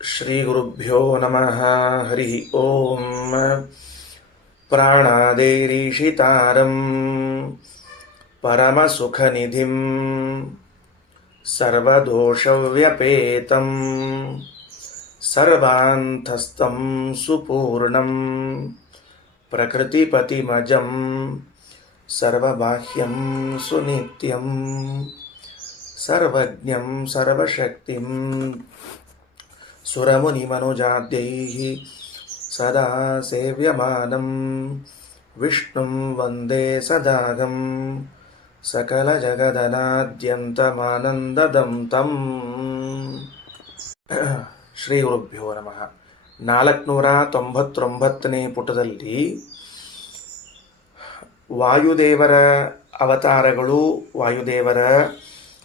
ಶ್ರೀಗುರುಭ್ಯೋ ನಮಃ. ಹರಿ ಓಂ. ಪ್ರಾಣಾದೇರೀಶಿತಾರಂ ಪರಮಸುಖನಿಧಿಂ ಸರ್ವದೋಷವ್ಯಪೇತಂ ಸರ್ವಾಂತಸ್ಥಂ ಸುಪೂರ್ಣಂ ಪ್ರಕೃತಿಪತಿಮಜಂ ಸರ್ವಬಾಹ್ಯಂ ಸುನಿತ್ಯಂ ಸರ್ವಜ್ಞಂ ಸರ್ವಶಕ್ತಿಂ ಸುರಮುನಿಮನುಜಾದ್ಯೈಃ ಸದಾ ಸೇವ್ಯಮಾನಂ ವಿಷ್ಣುಂ ವಂದೇ ಸದಾಗಂ ಸಕಲಜಗದನಾದ್ಯಂತಮಾನಂದದಂ ತಂ. ಶ್ರೀ ಗುರುಭ್ಯೋ ನಮಃ. 499ನೇ ಪುಟದಲ್ಲಿ ವಾಯುದೇವರ ಅವತಾರಗಳು, ವಾಯುದೇವರ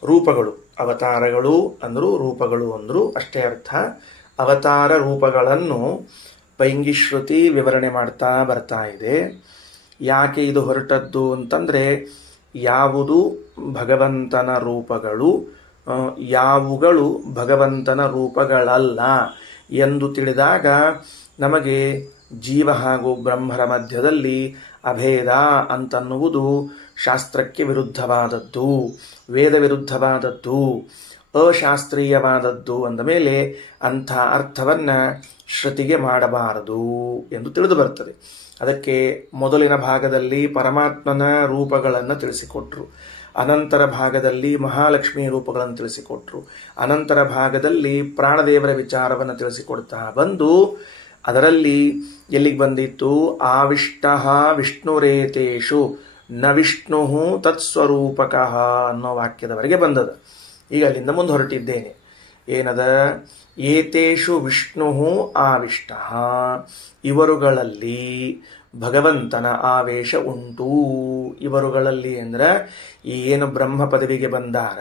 ರೂಪಗಳು. ಅವತಾರಗಳು ಅಂದರು, ರೂಪಗಳು ಅಂದರು, ಅಷ್ಟೇ ಅರ್ಥ. ಅವತಾರ ರೂಪಗಳನ್ನು ಪೈಂಗಿಶ್ರುತಿ ವಿವರಣೆ ಮಾಡ್ತಾ ಬರ್ತಾ ಇದೆ. ಯಾಕೆ ಇದು ಹೊರಟದ್ದು ಅಂತಂದರೆ, ಯಾವುದು ಭಗವಂತನ ರೂಪಗಳು, ಯಾವುಗಳು ಭಗವಂತನ ರೂಪಗಳಲ್ಲ ಎಂದು ತಿಳಿದಾಗ ನಮಗೆ ಜೀವ ಹಾಗೂ ಬ್ರಹ್ಮರ ಮಧ್ಯದಲ್ಲಿ ಅಭೇದ ಅಂತನ್ನುವುದು ಶಾಸ್ತ್ರಕ್ಕೆ ವಿರುದ್ಧವಾದದ್ದು, ವೇದ ವಿರುದ್ಧವಾದದ್ದು, ಅಶಾಸ್ತ್ರೀಯವಾದದ್ದು ಅಂದ ಮೇಲೆ ಅಂಥ ಅರ್ಥವನ್ನು ಶ್ರುತಿಗೆ ಮಾಡಬಾರದು ಎಂದು ತಿಳಿದು ಬರ್ತದೆ. ಅದಕ್ಕೆ ಮೊದಲಿನ ಭಾಗದಲ್ಲಿ ಪರಮಾತ್ಮನ ರೂಪಗಳನ್ನು ತಿಳಿಸಿಕೊಟ್ರು, ಅನಂತರ ಭಾಗದಲ್ಲಿ ಮಹಾಲಕ್ಷ್ಮಿಯ ರೂಪಗಳನ್ನು ತಿಳಿಸಿಕೊಟ್ರು, ಅನಂತರ ಭಾಗದಲ್ಲಿ ಪ್ರಾಣದೇವರ ವಿಚಾರವನ್ನು ತಿಳಿಸಿಕೊಡ್ತಾ ಬಂದು ಅದರಲ್ಲಿ ಎಲ್ಲಿಗೆ ಬಂದಿತ್ತು, ಆವಿಷ್ಟ ವಿಷ್ಣುರೇತೇಷು ನ ವಿಷ್ಣು ತತ್ಸ್ವರೂಪಕಃ ಅನ್ನೋ ವಾಕ್ಯದವರೆಗೆ ಬಂದದ. ಈಗ ಅಲ್ಲಿಂದ ಮುಂದೆ ಹೊರಟಿದ್ದೇನೆ. ಏನದ, ಏತೇಷು ವಿಷ್ಣು ಆವಿಷ್ಟ, ಇವರುಗಳಲ್ಲಿ ಭಗವಂತನ ಆವೇಶ ಉಂಟು. ಇವರುಗಳಲ್ಲಿ ಅಂದ್ರೆ ಏನು ಬ್ರಹ್ಮ ಪದವಿಗೆ ಬಂದಾರ,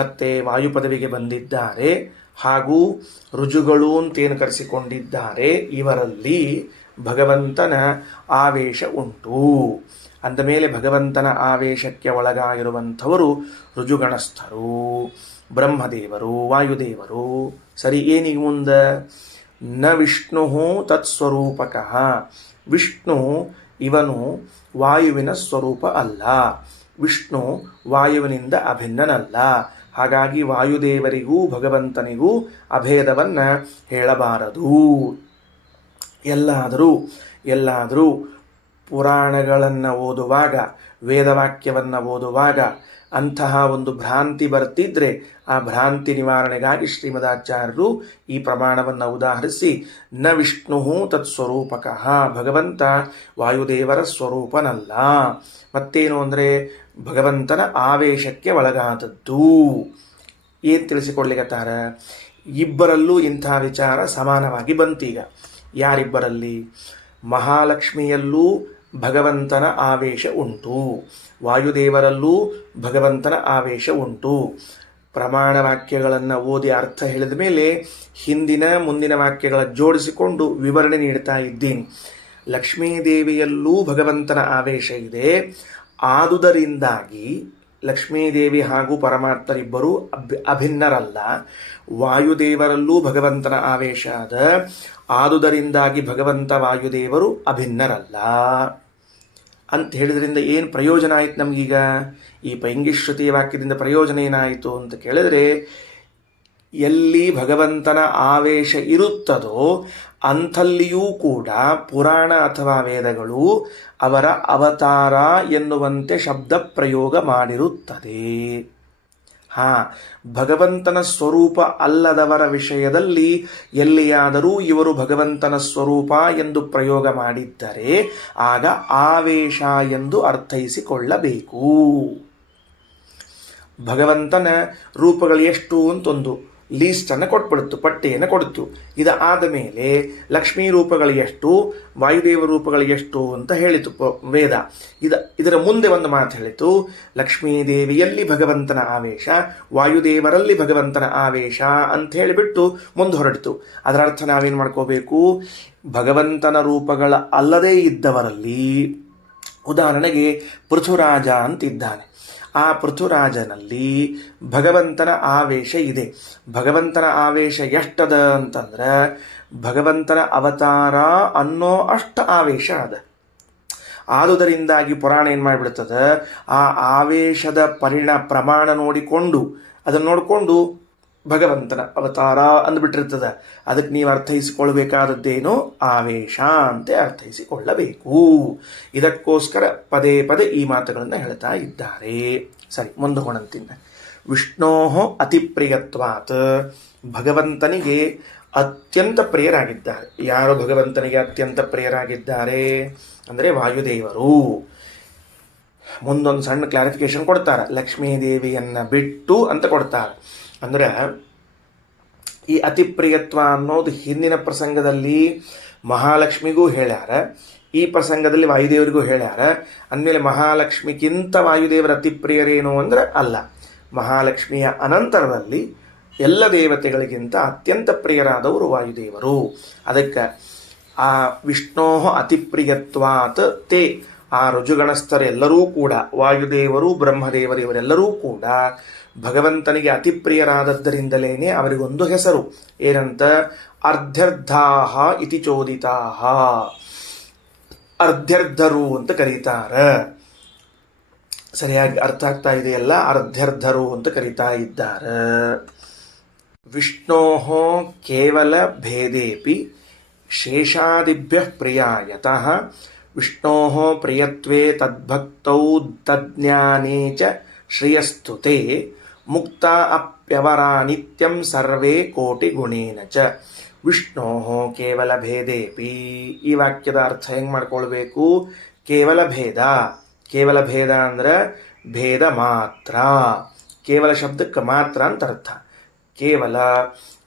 ಮತ್ತೆ ವಾಯು ಪದವಿಗೆ ಬಂದಿದ್ದಾರೆ, ಹಾಗೂ ರುಜುಗಳು ಅಂತೇನು ಕರೆಸಿಕೊಂಡಿದ್ದಾರೆ, ಇವರಲ್ಲಿ ಭಗವಂತನ ಆವೇಶ ಉಂಟು. ಅಂದ ಮೇಲೆ ಭಗವಂತನ ಆವೇಶಕ್ಕೆ ಒಳಗಾಗಿರುವಂಥವರು ರುಜುಗಣಸ್ಥರು, ಬ್ರಹ್ಮದೇವರು, ವಾಯುದೇವರು. ಸರಿ, ಏನೀಗ ಮುಂದೆ, ನ ವಿಷ್ಣು ತತ್ಸ್ವರೂಪಕಃ, ವಿಷ್ಣು ಇವನು ವಾಯುವಿನ ಸ್ವರೂಪ ಅಲ್ಲ, ವಿಷ್ಣು ವಾಯುವಿನಿಂದ ಅಭಿನ್ನನಲ್ಲ. ಹಾಗಾಗಿ ವಾಯುದೇವರಿಗೂ ಭಗವಂತನಿಗೂ ಅಭೇದವನ್ನು ಹೇಳಬಾರದು. ಎಲ್ಲಾದರೂ ಪುರಾಣಗಳನ್ನು ಓದುವಾಗ, ವೇದವಾಕ್ಯವನ್ನು ಓದುವಾಗ ಅಂತಹ ಒಂದು ಭ್ರಾಂತಿ ಬರ್ತಿದ್ರೆ ಆ ಭ್ರಾಂತಿ ನಿವಾರಣೆಗಾಗಿ ಶ್ರೀಮದಾಚಾರ್ಯರು ಈ ಪ್ರಮಾಣವನ್ನು ಉದಾಹರಿಸಿ, ನ ವಿಷ್ಣು ತತ್ಸ್ವರೂಪಕಃ, ಭಗವಂತ ವಾಯುದೇವರ ಸ್ವರೂಪನಲ್ಲ. ಮತ್ತೇನು ಅಂದರೆ ಭಗವಂತನ ಆವೇಶಕ್ಕೆ ಒಳಗಾದದ್ದು. ಏನು ತಿಳಿಸಿಕೊಡ್ಲಿಕ್ಕತ್ತಾರ, ಇಬ್ಬರಲ್ಲೂ ಇಂಥ ವಿಚಾರ ಸಮಾನವಾಗಿ ಬಂತೀಗ. ಯಾರಿಬ್ಬರಲ್ಲಿ? ಮಹಾಲಕ್ಷ್ಮಿಯಲ್ಲೂ ಭಗವಂತನ ಆವೇಶ ಉಂಟು, ವಾಯುದೇವರಲ್ಲೂ ಭಗವಂತನ ಆವೇಶ ಉಂಟು. ಪ್ರಮಾಣ ವಾಕ್ಯಗಳನ್ನು ಓದಿ ಅರ್ಥ ಹೇಳಿದ ಮೇಲೆ ಹಿಂದಿನ ಮುಂದಿನ ವಾಕ್ಯಗಳ ಜೋಡಿಸಿಕೊಂಡು ವಿವರಣೆ ನೀಡ್ತಾ ಇದ್ದೀನಿ. ಲಕ್ಷ್ಮೀದೇವಿಯಲ್ಲೂ ಭಗವಂತನ ಆವೇಶ ಇದೆ. ಆದುದರಿಂದಾಗಿ ಲಕ್ಷ್ಮೀದೇವಿ ಹಾಗೂ ಪರಮಾತ್ಮರಿಬ್ಬರು ಅಭಿನ್ನರಲ್ಲ. ವಾಯುದೇವರಲ್ಲೂ ಭಗವಂತನ ಆವೇಶ ಅದ, ಆದುದರಿಂದಾಗಿ ಭಗವಂತ ವಾಯುದೇವರು ಅಭಿನ್ನರಲ್ಲ ಅಂತ ಹೇಳಿದ್ರಿಂದ ಏನು ಪ್ರಯೋಜನ ಆಯ್ತು ನಮಗೀಗ? ಈ ಪೈಂಗಿಶ್ರುತಿಯ ವಾಕ್ಯದಿಂದ ಪ್ರಯೋಜನ ಏನಾಯಿತು ಅಂತ ಕೇಳಿದ್ರೆ, ಎಲ್ಲಿ ಭಗವಂತನ ಆವೇಶ ಇರುತ್ತದೋ ಅಂಥಲ್ಲಿಯೂ ಕೂಡ ಪುರಾಣ ಅಥವಾ ವೇದಗಳು ಅವರ ಅವತಾರ ಎನ್ನುವಂತೆ ಶಬ್ದ ಪ್ರಯೋಗ ಮಾಡಿರುತ್ತದೆ. ಭಗವಂತನ ಸ್ವರೂಪ ಅಲ್ಲದವರ ವಿಷಯದಲ್ಲಿ ಎಲ್ಲಿಯಾದರೂ ಇವರು ಭಗವಂತನ ಸ್ವರೂಪ ಎಂದು ಪ್ರಯೋಗ ಮಾಡಿದ್ದರೆ ಆಗ ಆವೇಶ ಎಂದು ಅರ್ಥೈಸಿಕೊಳ್ಳಬೇಕು. ಭಗವಂತನ ರೂಪಗಳು ಎಷ್ಟು ಅಂತೊಂದು ಲೀಸ್ಟನ್ನು ಕೊಟ್ಬಿಡ್ತು, ಪಟ್ಟಿಯನ್ನು ಕೊಡ್ತು. ಇದಾದ ಮೇಲೆ ಲಕ್ಷ್ಮೀ ರೂಪಗಳು ಎಷ್ಟು, ವಾಯುದೇವ ರೂಪಗಳು ಎಷ್ಟು ಅಂತ ಹೇಳಿತು ವೇದ. ಇದರ ಮುಂದೆ ಒಂದು ಮಾತು ಹೇಳಿತು, ಲಕ್ಷ್ಮೀದೇವಿಯಲ್ಲಿ ಭಗವಂತನ ಆವೇಶ, ವಾಯುದೇವರಲ್ಲಿ ಭಗವಂತನ ಆವೇಶ ಅಂತ ಹೇಳಿಬಿಟ್ಟು ಮುಂದೆ ಹೊರಟಿತು. ಅದರ ಅರ್ಥ ನಾವೇನು ಮಾಡ್ಕೋಬೇಕು, ಭಗವಂತನ ರೂಪಗಳ ಅಲ್ಲದೇ ಇದ್ದವರಲ್ಲಿ, ಉದಾಹರಣೆಗೆ ಪೃಥುರಾಜ ಅಂತಿದ್ದಾನೆ, ಆ ಪೃಥುರಾಜನಲ್ಲಿ ಭಗವಂತನ ಆವೇಶ ಇದೆ. ಭಗವಂತನ ಆವೇಶ ಎಷ್ಟದ ಅಂತಂದ್ರೆ ಭಗವಂತನ ಅವತಾರ ಅನ್ನೋ ಅಷ್ಟು ಆವೇಶ ಅದ. ಆದುದರಿಂದಾಗಿ ಪುರಾಣ ಏನು ಮಾಡಿಬಿಡ್ತದೆ, ಆ ಆವೇಶದ ಪ್ರಮಾಣ ನೋಡಿಕೊಂಡು ಅದನ್ನು ನೋಡಿಕೊಂಡು ಭಗವಂತನ ಅವತಾರ ಅಂದ್ಬಿಟ್ಟಿರ್ತದೆ. ಅದಕ್ಕೆ ನೀವು ಅರ್ಥೈಸಿಕೊಳ್ಬೇಕಾದದ್ದೇನು, ಆವೇಶ ಅಂತ ಅರ್ಥೈಸಿಕೊಳ್ಳಬೇಕು. ಇದಕ್ಕೋಸ್ಕರ ಪದೇ ಪದೇ ಈ ಮಾತುಗಳನ್ನು ಹೇಳ್ತಾ ಇದ್ದಾರೆ. ಸರಿ, ಮುಂದೋಗೋಣಂತಿನ್ನ. ವಿಷ್ಣೋ ಅತಿಪ್ರಿಯತ್ವಾತ್, ಭಗವಂತನಿಗೆ ಅತ್ಯಂತ ಪ್ರಿಯರಾಗಿದ್ದಾರೆ. ಯಾರು ಭಗವಂತನಿಗೆ ಅತ್ಯಂತ ಪ್ರಿಯರಾಗಿದ್ದಾರೆ ಅಂದರೆ ವಾಯುದೇವರು. ಮುಂದೊಂದು ಸಣ್ಣ ಕ್ಲಾರಿಫಿಕೇಶನ್ ಕೊಡ್ತಾರೆ, ಲಕ್ಷ್ಮೀದೇವಿಯನ್ನು ಬಿಟ್ಟು ಅಂತ ಕೊಡ್ತಾರೆ. ಅಂದರೆ ಈ ಅತಿಪ್ರಿಯತ್ವ ಅನ್ನೋದು ಹಿಂದಿನ ಪ್ರಸಂಗದಲ್ಲಿ ಮಹಾಲಕ್ಷ್ಮಿಗೂ ಹೇಳ್ಯಾರ, ಈ ಪ್ರಸಂಗದಲ್ಲಿ ವಾಯುದೇವರಿಗೂ ಹೇಳ್ಯಾರ. ಅಂದಮೇಲೆ ಮಹಾಲಕ್ಷ್ಮಿಗಿಂತ ವಾಯುದೇವರ ಅತಿಪ್ರಿಯರೇನು ಅಂದರೆ ಅಲ್ಲ. ಮಹಾಲಕ್ಷ್ಮಿಯ ಅನಂತರದಲ್ಲಿ ಎಲ್ಲ ದೇವತೆಗಳಿಗಿಂತ ಅತ್ಯಂತ ಪ್ರಿಯರಾದವರು ವಾಯುದೇವರು. ಅದಕ್ಕೆ ಆ ವಿಷ್ಣೋ ಅತಿಪ್ರಿಯತ್ವಾತ್ ತೇ, ಆ ಋಜುಗಣಸ್ಥರೆಲ್ಲರೂ ಕೂಡ, ವಾಯುದೇವರು ಬ್ರಹ್ಮದೇವರು ಇವರೆಲ್ಲರೂ ಕೂಡ ಭಗವಂತನಿಗೆ ಅತಿಪ್ರಿಯರಾದದ್ದರಿಂದಲೇ ಅವರಿಗೊಂದು ಹೆಸರು ಏನಂತ, ಅರ್ಧ್ಯರ್ಧಾಹ ಇತಿ ಚೋದಿತಾಹ, ಅರ್ಧ್ಯರ್ಧರು ಅಂತ ಕರೀತಾರ. ಸರಿಯಾಗಿ ಅರ್ಥ ಆಗ್ತಾ ಇದೆಯಲ್ಲ, ಅರ್ಧ್ಯರ್ಧರು ಅಂತ ಕರೀತಾ ಇದ್ದಾರೆ. ವಿಷ್ಣೋ ಕೇವಲ ಭೇದೇಪಿ ಶೇಷಾದಿಭ್ಯ ಪ್ರಿಯಾಯತಃ ವಿಷ್ಣೋ ಪ್ರಿಯತ್ವೇ ತದ್ಭಕ್ತೌ ತಜ್ಞಾನೇ ಚ ಶ್ರಿಯಸ್ತುತೆ ಮುಕ್ತ ಅಪ್ಯವರಾ ನಿತ್ಯಂ ಸರ್ವೇ ಕೋಟಿ ಗುಣೇನ ಚ. ವಿಷ್ಣೋ ಕೇವಲ ಭೇದೇಪಿ, ಈ ವಾಕ್ಯದ ಅರ್ಥ ಹೆಂಗೆ ಮಾಡ್ಕೊಳ್ಬೇಕು, ಕೇವಲ ಭೇದ. ಕೇವಲ ಭೇದ ಅಂದ್ರೆ ಭೇದ ಮಾತ್ರ. ಕೇವಲ ಶಬ್ದಕ್ಕೆ ಮಾತ್ರ ಅಂತ ಅರ್ಥ. ಕೇವಲ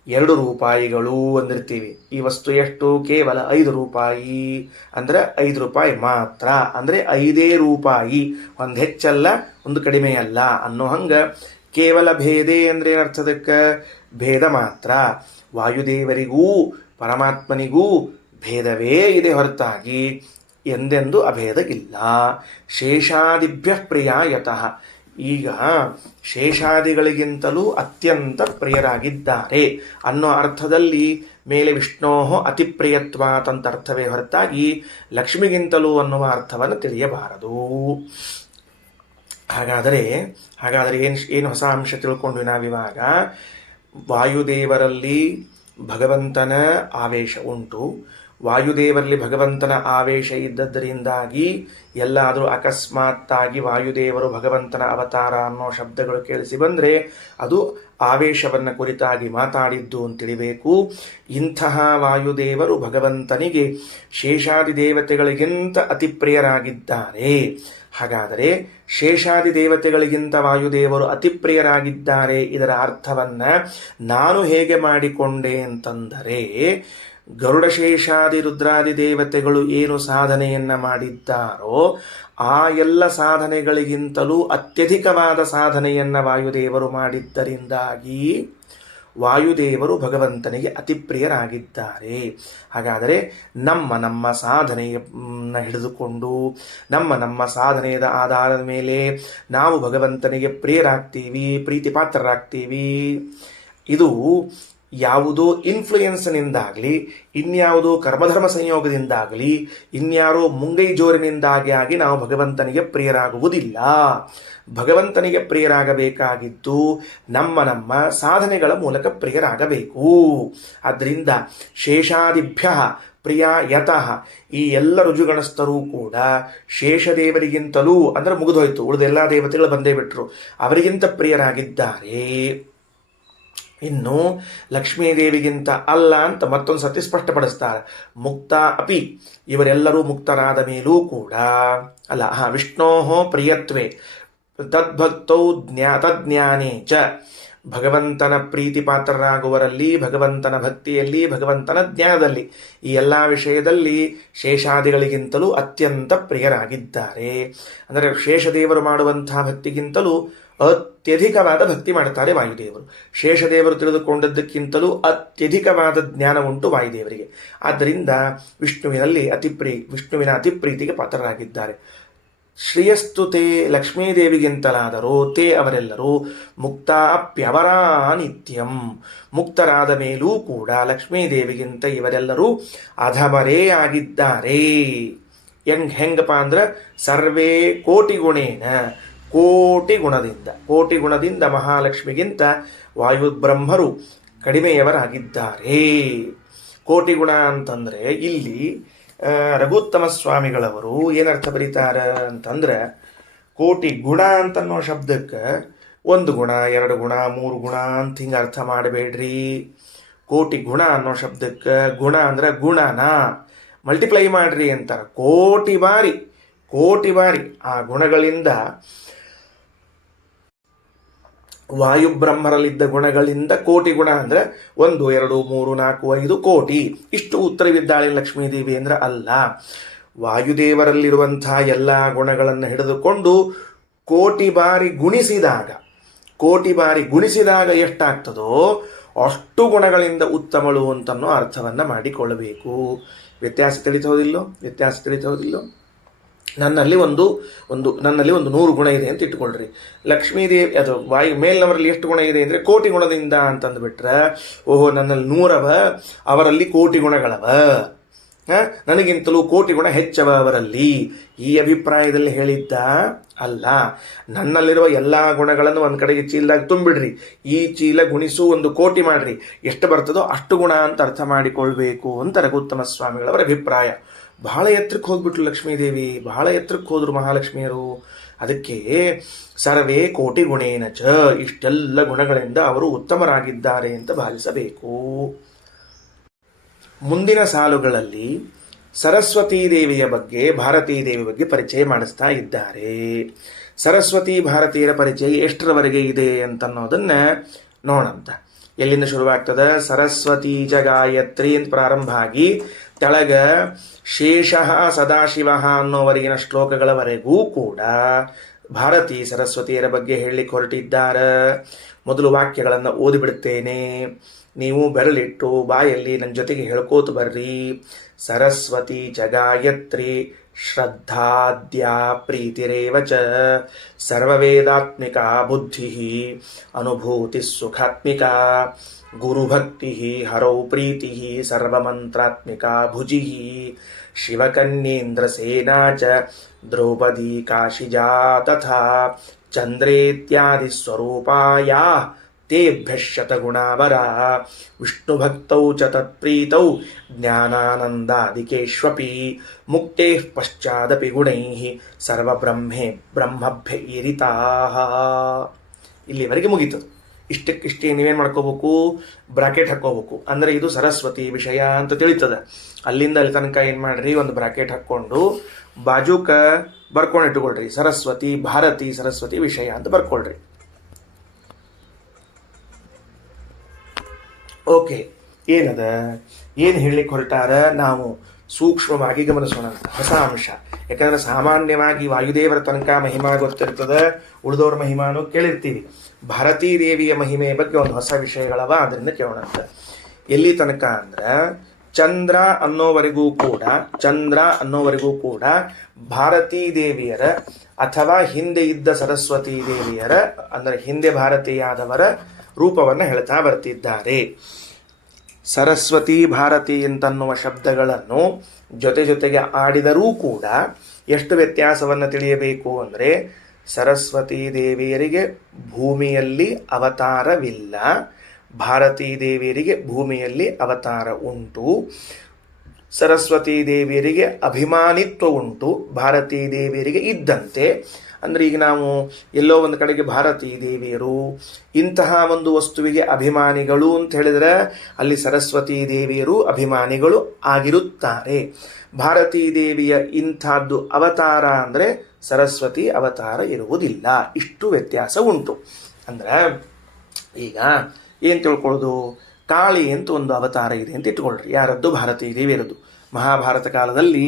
2 ರೂಪಾಯಿಗಳು ಅಂದಿರ್ತೀವಿ. ಈ ವಸ್ತು ಎಷ್ಟು, ಕೇವಲ 5 ರೂಪಾಯಿ ಅಂದರೆ 5 ರೂಪಾಯಿ ಮಾತ್ರ, ಅಂದರೆ 5 ರೂಪಾಯಿ, ಒಂದು ಹೆಚ್ಚಲ್ಲ ಒಂದು ಕಡಿಮೆ ಅಲ್ಲ ಅನ್ನೋ ಹಂಗೆ ಕೇವಲ ಭೇದೆ ಅಂದ್ರೆ ಏನರ್ಥದಕ್ಕೆ, ಭೇದ ಮಾತ್ರ. ವಾಯುದೇವರಿಗೂ ಪರಮಾತ್ಮನಿಗೂ ಭೇದವೇ ಇದೆ ಹೊರತಾಗಿ ಎಂದೆಂದು ಅಭೇದ ಇಲ್ಲ. ಶೇಷಾದಿಭ್ಯ ಪ್ರಿಯಾಯತಃ, ಈಗ ಶೇಷಾದಿಗಳಿಗಿಂತಲೂ ಅತ್ಯಂತ ಪ್ರಿಯರಾಗಿದ್ದಾರೆ ಅನ್ನೋ ಅರ್ಥದಲ್ಲಿ ಮೇಲೆ ವಿಷ್ಣೋ ಅತಿಪ್ರಿಯತ್ವಾತ್ ಅಂತ ಅರ್ಥವೇ ಹೊರತಾಗಿ ಲಕ್ಷ್ಮಿಗಿಂತಲೂ ಅನ್ನುವ ಅರ್ಥವನ್ನು ತಿಳಿಯಬಾರದು. ಹಾಗಾದರೆ ಏನು ಹೊಸ ಅಂಶ ತಿಳ್ಕೊಂಡ್ವಿ ನಾವಿವಾಗ, ವಾಯುದೇವರಲ್ಲಿ ಭಗವಂತನ ಆವೇಶ ಉಂಟು. ವಾಯುದೇವರಲ್ಲಿ ಭಗವಂತನ ಆವೇಶ ಇದ್ದದ್ದರಿಂದಾಗಿ ಎಲ್ಲಾದರೂ ಅಕಸ್ಮಾತ್ತಾಗಿ ವಾಯುದೇವರು ಭಗವಂತನ ಅವತಾರ ಅನ್ನೋ ಶಬ್ದಗಳು ಕೇಳಿಸಿ ಬಂದರೆ ಅದು ಆವೇಶವನ್ನು ಕುರಿತಾಗಿ ಮಾತಾಡಿದ್ದು ಅಂತ ತಿಳಿಬೇಕು. ಇಂತಹ ವಾಯುದೇವರು ಭಗವಂತನಿಗೆ ಶೇಷಾದಿ ದೇವತೆಗಳಿಗಿಂತ ಅತಿ ಪ್ರಿಯರಾಗಿದ್ದಾರೆ. ಹಾಗಾದರೆ ಶೇಷಾದಿ ದೇವತೆಗಳಿಗಿಂತ ವಾಯುದೇವರು ಅತಿಪ್ರಿಯರಾಗಿದ್ದಾರೆ, ಇದರ ಅರ್ಥವನ್ನು ನಾನು ಹೇಗೆ ಮಾಡಿಕೊಂಡೆ ಅಂತಂದರೆ, ಗರುಡಶೇಷಾದಿ ರುದ್ರಾದಿ ದೇವತೆಗಳು ಏನು ಸಾಧನೆಯನ್ನು ಮಾಡಿದ್ದಾರೋ ಆ ಎಲ್ಲ ಸಾಧನೆಗಳಿಗಿಂತಲೂ ಅತ್ಯಧಿಕವಾದ ಸಾಧನೆಯನ್ನು ವಾಯುದೇವರು ಮಾಡಿದ್ದರಿಂದಾಗಿ ವಾಯುದೇವರು ಭಗವಂತನಿಗೆ ಅತಿಪ್ರಿಯರಾಗಿದ್ದಾರೆ. ಹಾಗಾದರೆ ನಮ್ಮ ಸಾಧನೆಯನ್ನು ಹಿಡಿದುಕೊಂಡು ನಮ್ಮ ಸಾಧನೆಯ ಆಧಾರದ ಮೇಲೆ ನಾವು ಭಗವಂತನಿಗೆ ಪ್ರಿಯರಾಗ್ತೀವಿ, ಪ್ರೀತಿಪಾತ್ರರಾಗ್ತೀವಿ. ಇದು ಯಾವುದೋ ಇನ್ಫ್ಲೂಯೆನ್ಸ್ನಿಂದಾಗಲಿ, ಇನ್ಯಾವುದೋ ಕರ್ಮಧರ್ಮ ಸಂಯೋಗದಿಂದಾಗಲಿ, ಇನ್ಯಾರೋ ಮುಂಗೈ ಜೋರಿನಿಂದಾಗಿ ಆಗಿ ನಾವು ಭಗವಂತನಿಗೆ ಪ್ರಿಯರಾಗುವುದಿಲ್ಲ. ಭಗವಂತನಿಗೆ ಪ್ರಿಯರಾಗಬೇಕಾಗಿದ್ದು ನಮ್ಮ ಸಾಧನೆಗಳ ಮೂಲಕ ಪ್ರಿಯರಾಗಬೇಕು. ಆದ್ದರಿಂದ ಶೇಷಾದಿಭ್ಯ ಪ್ರಿಯ ಯತಃ, ಈ ಎಲ್ಲ ರುಜುಗಣಸ್ಥರೂ ಕೂಡ ಶೇಷದೇವರಿಗಿಂತಲೂ ಅಂದರೆ ಮುಗಿದೋಯ್ತು, ಉಳಿದ ಎಲ್ಲ ದೇವತೆಗಳು ಬಂದೇ ಬಿಟ್ರು, ಅವರಿಗಿಂತ ಪ್ರಿಯರಾಗಿದ್ದಾರೆ. ಇನ್ನು ಲಕ್ಷ್ಮೀದೇವಿಗಿಂತ ಅಲ್ಲ ಅಂತ ಮತ್ತೊಂದು ಸತಿ ಸ್ಪಷ್ಟಪಡಿಸ್ತಾರೆ. ಮುಕ್ತ ಅಪಿ, ಇವರೆಲ್ಲರೂ ಮುಕ್ತರಾದ ಮೇಲೂ ಕೂಡ ಅಲ್ಲ. ವಿಷ್ಣೋ ಪ್ರಿಯತ್ವೇ ತದ್ಭಕ್ತೌ ತಜ್ಞಾನೇ ಚ, ಭಗವಂತನ ಪ್ರೀತಿ ಪಾತ್ರರಾಗುವರಲ್ಲಿ, ಭಗವಂತನ ಭಕ್ತಿಯಲ್ಲಿ, ಭಗವಂತನ ಜ್ಞಾನದಲ್ಲಿ, ಈ ಎಲ್ಲ ವಿಷಯದಲ್ಲಿ ಶೇಷಾದಿಗಳಿಗಿಂತಲೂ ಅತ್ಯಂತ ಪ್ರಿಯರಾಗಿದ್ದಾರೆ. ಅಂದರೆ ಶೇಷದೇವರು ಮಾಡುವಂತಹ ಭಕ್ತಿಗಿಂತಲೂ ಅತ್ಯಧಿಕವಾದ ಭಕ್ತಿ ಮಾಡ್ತಾರೆ ವಾಯುದೇವರು. ಶೇಷದೇವರು ತಿಳಿದುಕೊಂಡದ್ದಕ್ಕಿಂತಲೂ ಅತ್ಯಧಿಕವಾದ ಜ್ಞಾನ ಉಂಟು ವಾಯುದೇವರಿಗೆ. ಆದ್ದರಿಂದ ವಿಷ್ಣುವಿನ ಅತಿಪ್ರೀತಿಗೆ ಪಾತ್ರರಾಗಿದ್ದಾರೆ. ಶ್ರೇಯಸ್ತು ತೇ ಲಕ್ಷ್ಮೀದೇವಿಗಿಂತಲಾದರೂ ತೇ ಅವರೆಲ್ಲರೂ ಮುಕ್ತಾಪ್ಯವರಾ ನಿತ್ಯಂ ಮುಕ್ತರಾದ ಮೇಲೂ ಕೂಡ ಲಕ್ಷ್ಮೀದೇವಿಗಿಂತ ಇವರೆಲ್ಲರೂ ಅಧಮರೇ ಆಗಿದ್ದಾರೆ. ಹೆಂಗಪ್ಪ ಅಂದ್ರೆ ಸರ್ವೇ ಕೋಟಿ ಗುಣದಿಂದ ಮಹಾಲಕ್ಷ್ಮಿಗಿಂತ ವಾಯುಬ್ರಹ್ಮರು ಕಡಿಮೆಯವರಾಗಿದ್ದಾರೆ. ಕೋಟಿ ಗುಣ ಅಂತಂದ್ರೆ ಇಲ್ಲಿ ರಘುತ್ತಮ ಸ್ವಾಮಿಗಳವರು ಏನರ್ಥ ಬರೀತಾರೆ ಅಂತಂದ್ರೆ, ಕೋಟಿ ಗುಣ ಅಂತನ್ನೋ ಶಬ್ದಕ್ಕೆ 1 ಗುಣ 2 ಗುಣ 3 ಗುಣ ಅಂತ ಹಿಂಗೆ ಅರ್ಥ ಮಾಡಬೇಡ್ರಿ. ಕೋಟಿ ಗುಣ ಅನ್ನೋ ಶಬ್ದಕ್ಕೆ ಗುಣ ಅಂದ್ರೆ ಗುಣನ ಮಲ್ಟಿಪ್ಲೈ ಮಾಡ್ರಿ ಅಂತಾರೆ. ಕೋಟಿ ಬಾರಿ ಆ ಗುಣಗಳಿಂದ, ವಾಯುಬ್ರಹ್ಮರಲ್ಲಿದ್ದ ಗುಣಗಳಿಂದ ಕೋಟಿ ಗುಣ ಅಂದ್ರೆ 1 2 3 4 5 ಕೋಟಿ ಇಷ್ಟು ಉತ್ತರವಿದ್ದಾಳೆ ಲಕ್ಷ್ಮೀದೇವಿ ಅಂದ್ರೆ ಅಲ್ಲ. ವಾಯುದೇವರಲ್ಲಿರುವಂತಹ ಎಲ್ಲ ಗುಣಗಳನ್ನು ಹಿಡಿದುಕೊಂಡು ಕೋಟಿ ಬಾರಿ ಗುಣಿಸಿದಾಗ ಎಷ್ಟಾಗ್ತದೋ ಅಷ್ಟು ಗುಣಗಳಿಂದ ಉತ್ತಮಳು ಅಂತನ್ನೋ ಅರ್ಥವನ್ನ ಮಾಡಿಕೊಳ್ಳಬೇಕು. ವ್ಯತ್ಯಾಸ ತಿಳಿತೋದಿಲ್ಲೋ? ನನ್ನಲ್ಲಿ ಒಂದು 100 ಗುಣ ಇದೆ ಅಂತ ಇಟ್ಕೊಳ್ರಿ. ಲಕ್ಷ್ಮೀದೇವಿ ಅದು ಮೇಲ್ನವರಲ್ಲಿ ಎಷ್ಟು ಗುಣ ಇದೆ ಅಂದರೆ ಕೋಟಿ ಗುಣದಿಂದ ಅಂತಂದ್ಬಿಟ್ರೆ, ಓಹೋ ನನ್ನಲ್ಲಿ 100 ಅವರಲ್ಲಿ ಕೋಟಿ ಗುಣಗಳವ, ನನಗಿಂತಲೂ ಕೋಟಿ ಗುಣ ಹೆಚ್ಚವ ಅವರಲ್ಲಿ, ಈ ಅಭಿಪ್ರಾಯದಲ್ಲಿ ಹೇಳಿದ್ದ ಅಲ್ಲ. ನನ್ನಲ್ಲಿರುವ ಎಲ್ಲ ಗುಣಗಳನ್ನು ಒಂದು ಕಡೆಗೆ ಚೀಲದಾಗ ತುಂಬಿಡ್ರಿ, ಈ ಚೀಲ ಗುಣಿಸು 1 ಕೋಟಿ ಮಾಡ್ರಿ, ಎಷ್ಟು ಬರ್ತದೋ ಅಷ್ಟು ಗುಣ ಅಂತ ಅರ್ಥ ಮಾಡಿಕೊಳ್ಬೇಕು ಅಂತ ರಘುತ್ತಮ ಸ್ವಾಮಿಗಳವರ ಅಭಿಪ್ರಾಯ. ಬಹಳ ಎತ್ತರಕ್ಕೆ ಹೋಗ್ಬಿಟ್ರು ಲಕ್ಷ್ಮೀದೇವಿ, ಬಹಳ ಎತ್ತರಕ್ಕೆ ಹೋದ್ರು ಮಹಾಲಕ್ಷ್ಮಿಯರು. ಅದಕ್ಕೆ ಸರ್ವೇ ಕೋಟಿ ಗುಣೇನ ಚ, ಇಷ್ಟೆಲ್ಲ ಗುಣಗಳಿಂದ ಅವರು ಉತ್ತಮರಾಗಿದ್ದಾರೆ ಅಂತ ಭಾವಿಸಬೇಕು. ಮುಂದಿನ ಸಾಲುಗಳಲ್ಲಿ ಸರಸ್ವತೀ ದೇವಿಯ ಬಗ್ಗೆ, ಭಾರತೀ ದೇವಿ ಬಗ್ಗೆ ಪರಿಚಯ ಮಾಡಿಸ್ತಾ ಇದ್ದಾರೆ. ಸರಸ್ವತಿ ಭಾರತೀಯರ ಪರಿಚಯ ಎಷ್ಟರವರೆಗೆ ಇದೆ ಅಂತನ್ನೋದನ್ನ ನೋಡಂತ. ಎಲ್ಲಿಂದ ಶುರುವಾಗ್ತದ? ಸರಸ್ವತಿ ಚ ಗಾಯತ್ರಿ ಅಂತ ಪ್ರಾರಂಭ ಆಗಿ ತೆಳಗ ಶೇಷ ಸದಾಶಿವ ಅನ್ನೋವರೆಗಿನ ಶ್ಲೋಕಗಳವರೆಗೂ ಕೂಡ ಭಾರತೀ ಸರಸ್ವತಿಯರ ಬಗ್ಗೆ ಹೇಳಲಿಕ್ಕೆ ಹೊರಟಿದ್ದಾರೆ. ಮೊದಲು ವಾಕ್ಯಗಳನ್ನು ಓದಿಬಿಡುತ್ತೇನೆ, ನೀವು ಬೆರಳಿಟ್ಟು ಬಾಯಲ್ಲಿ ನನ್ನ ಜೊತೆಗೆ ಹೇಳ್ಕೋತ ಬರ್ರಿ. ಸರಸ್ವತಿ ಚ ಗಾಯತ್ರಿ ಶ್ರದ್ಧಾದ್ಯಾ ಪ್ರೀತಿರೇವ ಚ ಸರ್ವವೇದಾತ್ಮಿಕಾ ಬುದ್ಧಿ ಅನುಭೂತಿ ಸುಖಾತ್ಮಿಕಾ ಗುರುಭಕ್ತಿ ಹರೌ ಪ್ರೀತಿ ಸರ್ವಮಂತ್ರಾತ್ಮಿಕಾ ಭುಜಿ ಶಿವಕನ್ಯೇಂದ್ರಸೇನಾ ಚ ದ್ರೌಪದಿ ಕಾಶಿಜಾ ತಥಾ ಚಂದ್ರೇತ್ಯಾದಿ ಸ್ವರೂಪಾಯಾ ತೇಭ್ಯಃ ಶತಗುಣಾವರಾ ವಿಷ್ಣುಭಕ್ತೌ ಚ ತತ್ಪ್ರೀತೌ ಜ್ಞಾನಾನಂದಾದಿಕೇಷ್ವಪಿ ಮುಕ್ತೇಃ ಪಶ್ಚಾದಪಿ ಗುಣೈಃ ಸರ್ವಬ್ರಹ್ಮಭ್ಯ ಈರಿತಾಃ. ಇಲ್ಲಿವರೆಗೆ ಮುಗೀತು. ಇಷ್ಟಕ್ಕಿಷ್ಟೇ ನೀವೇನು ಮಾಡ್ಕೋಬೇಕು? ಬ್ರಾಕೆಟ್ ಹಾಕ್ಕೋಬೇಕು. ಅಂದರೆ ಇದು ಸರಸ್ವತಿ ವಿಷಯ ಅಂತ ತಿಳಿತದೆ. ಅಲ್ಲಿಂದ ಅಲ್ಲಿ ತನಕ ಏನು ಮಾಡ್ರಿ, ಒಂದು ಬ್ರಾಕೆಟ್ ಹಾಕ್ಕೊಂಡು ಬಾಜೂಕ ಬರ್ಕೊಂಡು ಇಟ್ಕೊಳ್ರಿ, ಸರಸ್ವತಿ ಭಾರತಿ ಸರಸ್ವತಿ ವಿಷಯ ಅಂತ ಬರ್ಕೊಳ್ರಿ. ಓಕೆ, ಏನದ, ಏನು ಹೇಳಲಿಕ್ಕೆ ಹೊರಟಾರ ನಾವು ಸೂಕ್ಷ್ಮವಾಗಿ ಗಮನಿಸೋಣ. ಹೊಸ ಅಂಶ. ಯಾಕಂದ್ರೆ ಸಾಮಾನ್ಯವಾಗಿ ವಾಯುದೇವರ ತನಕ ಮಹಿಮಾ ಗೊತ್ತಿರ್ತದೆ, ಉಳಿದವ್ರ ಮಹಿಮಾನು ಕೇಳಿರ್ತೀವಿ. ಭಾರತೀ ದೇವಿಯ ಮಹಿಮೆ ಬಗ್ಗೆ ಒಂದು ಹೊಸ ವಿಷಯಗಳವ, ಅದರಿಂದ ಕೇಳೋಣಂತ. ಎಲ್ಲಿ ತನಕ ಅಂದ್ರೆ ಚಂದ್ರ ಅನ್ನೋವರೆಗೂ ಕೂಡ ಭಾರತೀ ದೇವಿಯರ ಅಥವಾ ಹಿಂದೆ ಇದ್ದ ಸರಸ್ವತೀ ದೇವಿಯರ, ಅಂದರೆ ಹಿಂದೆ ಭಾರತೀಯಾದವರ ರೂಪವನ್ನು ಹೇಳ್ತಾ ಬರ್ತಿದ್ದಾರೆ. ಸರಸ್ವತಿ ಭಾರತಿ ಅಂತನ್ನುವ ಶಬ್ದಗಳನ್ನು ಜೊತೆಗೆ ಆಡಿದರೂ ಕೂಡ ಎಷ್ಟು ವ್ಯತ್ಯಾಸವನ್ನು ತಿಳಿಯಬೇಕು ಅಂದರೆ, ಸರಸ್ವತೀ ದೇವಿಯರಿಗೆ ಭೂಮಿಯಲ್ಲಿ ಅವತಾರವಿಲ್ಲ, ಭಾರತೀ ದೇವಿಯರಿಗೆ ಭೂಮಿಯಲ್ಲಿ ಅವತಾರ ಉಂಟು. ಸರಸ್ವತೀ ದೇವಿಯರಿಗೆ ಅಭಿಮಾನಿತ್ವ ಉಂಟು, ಭಾರತೀ ದೇವಿಯರಿಗೆ ಇದ್ದಂತೆ. ಅಂದರೆ ಈಗ ನಾವು ಎಲ್ಲೋ ಒಂದು ಕಡೆಗೆ ಭಾರತೀ ದೇವಿಯರು ಇಂತಹ ಒಂದು ವಸ್ತುವಿಗೆ ಅಭಿಮಾನಿಗಳು ಅಂತ ಹೇಳಿದ್ರೆ, ಅಲ್ಲಿ ಸರಸ್ವತೀ ದೇವಿಯರು ಅಭಿಮಾನಿಗಳು ಆಗಿರುತ್ತಾರೆ. ಭಾರತೀ ದೇವಿಯ ಇಂಥದ್ದು ಅವತಾರ ಅಂದರೆ ಸರಸ್ವತಿ ಅವತಾರ ಇರುವುದಿಲ್ಲ. ಇಷ್ಟು ವ್ಯತ್ಯಾಸ ಉಂಟು. ಅಂದ್ರೆ ಈಗ ಏನು ತಿಳ್ಕೊಳ್ಳೋದು, ಕಾಳಿ ಅಂತ ಒಂದು ಅವತಾರ ಇದೆ ಅಂತ ಇಟ್ಕೊಳ್ರಿ. ಯಾರದ್ದು? ಭಾರತೀ ದೇವಿಯರದ್ದು. ಮಹಾಭಾರತ ಕಾಲದಲ್ಲಿ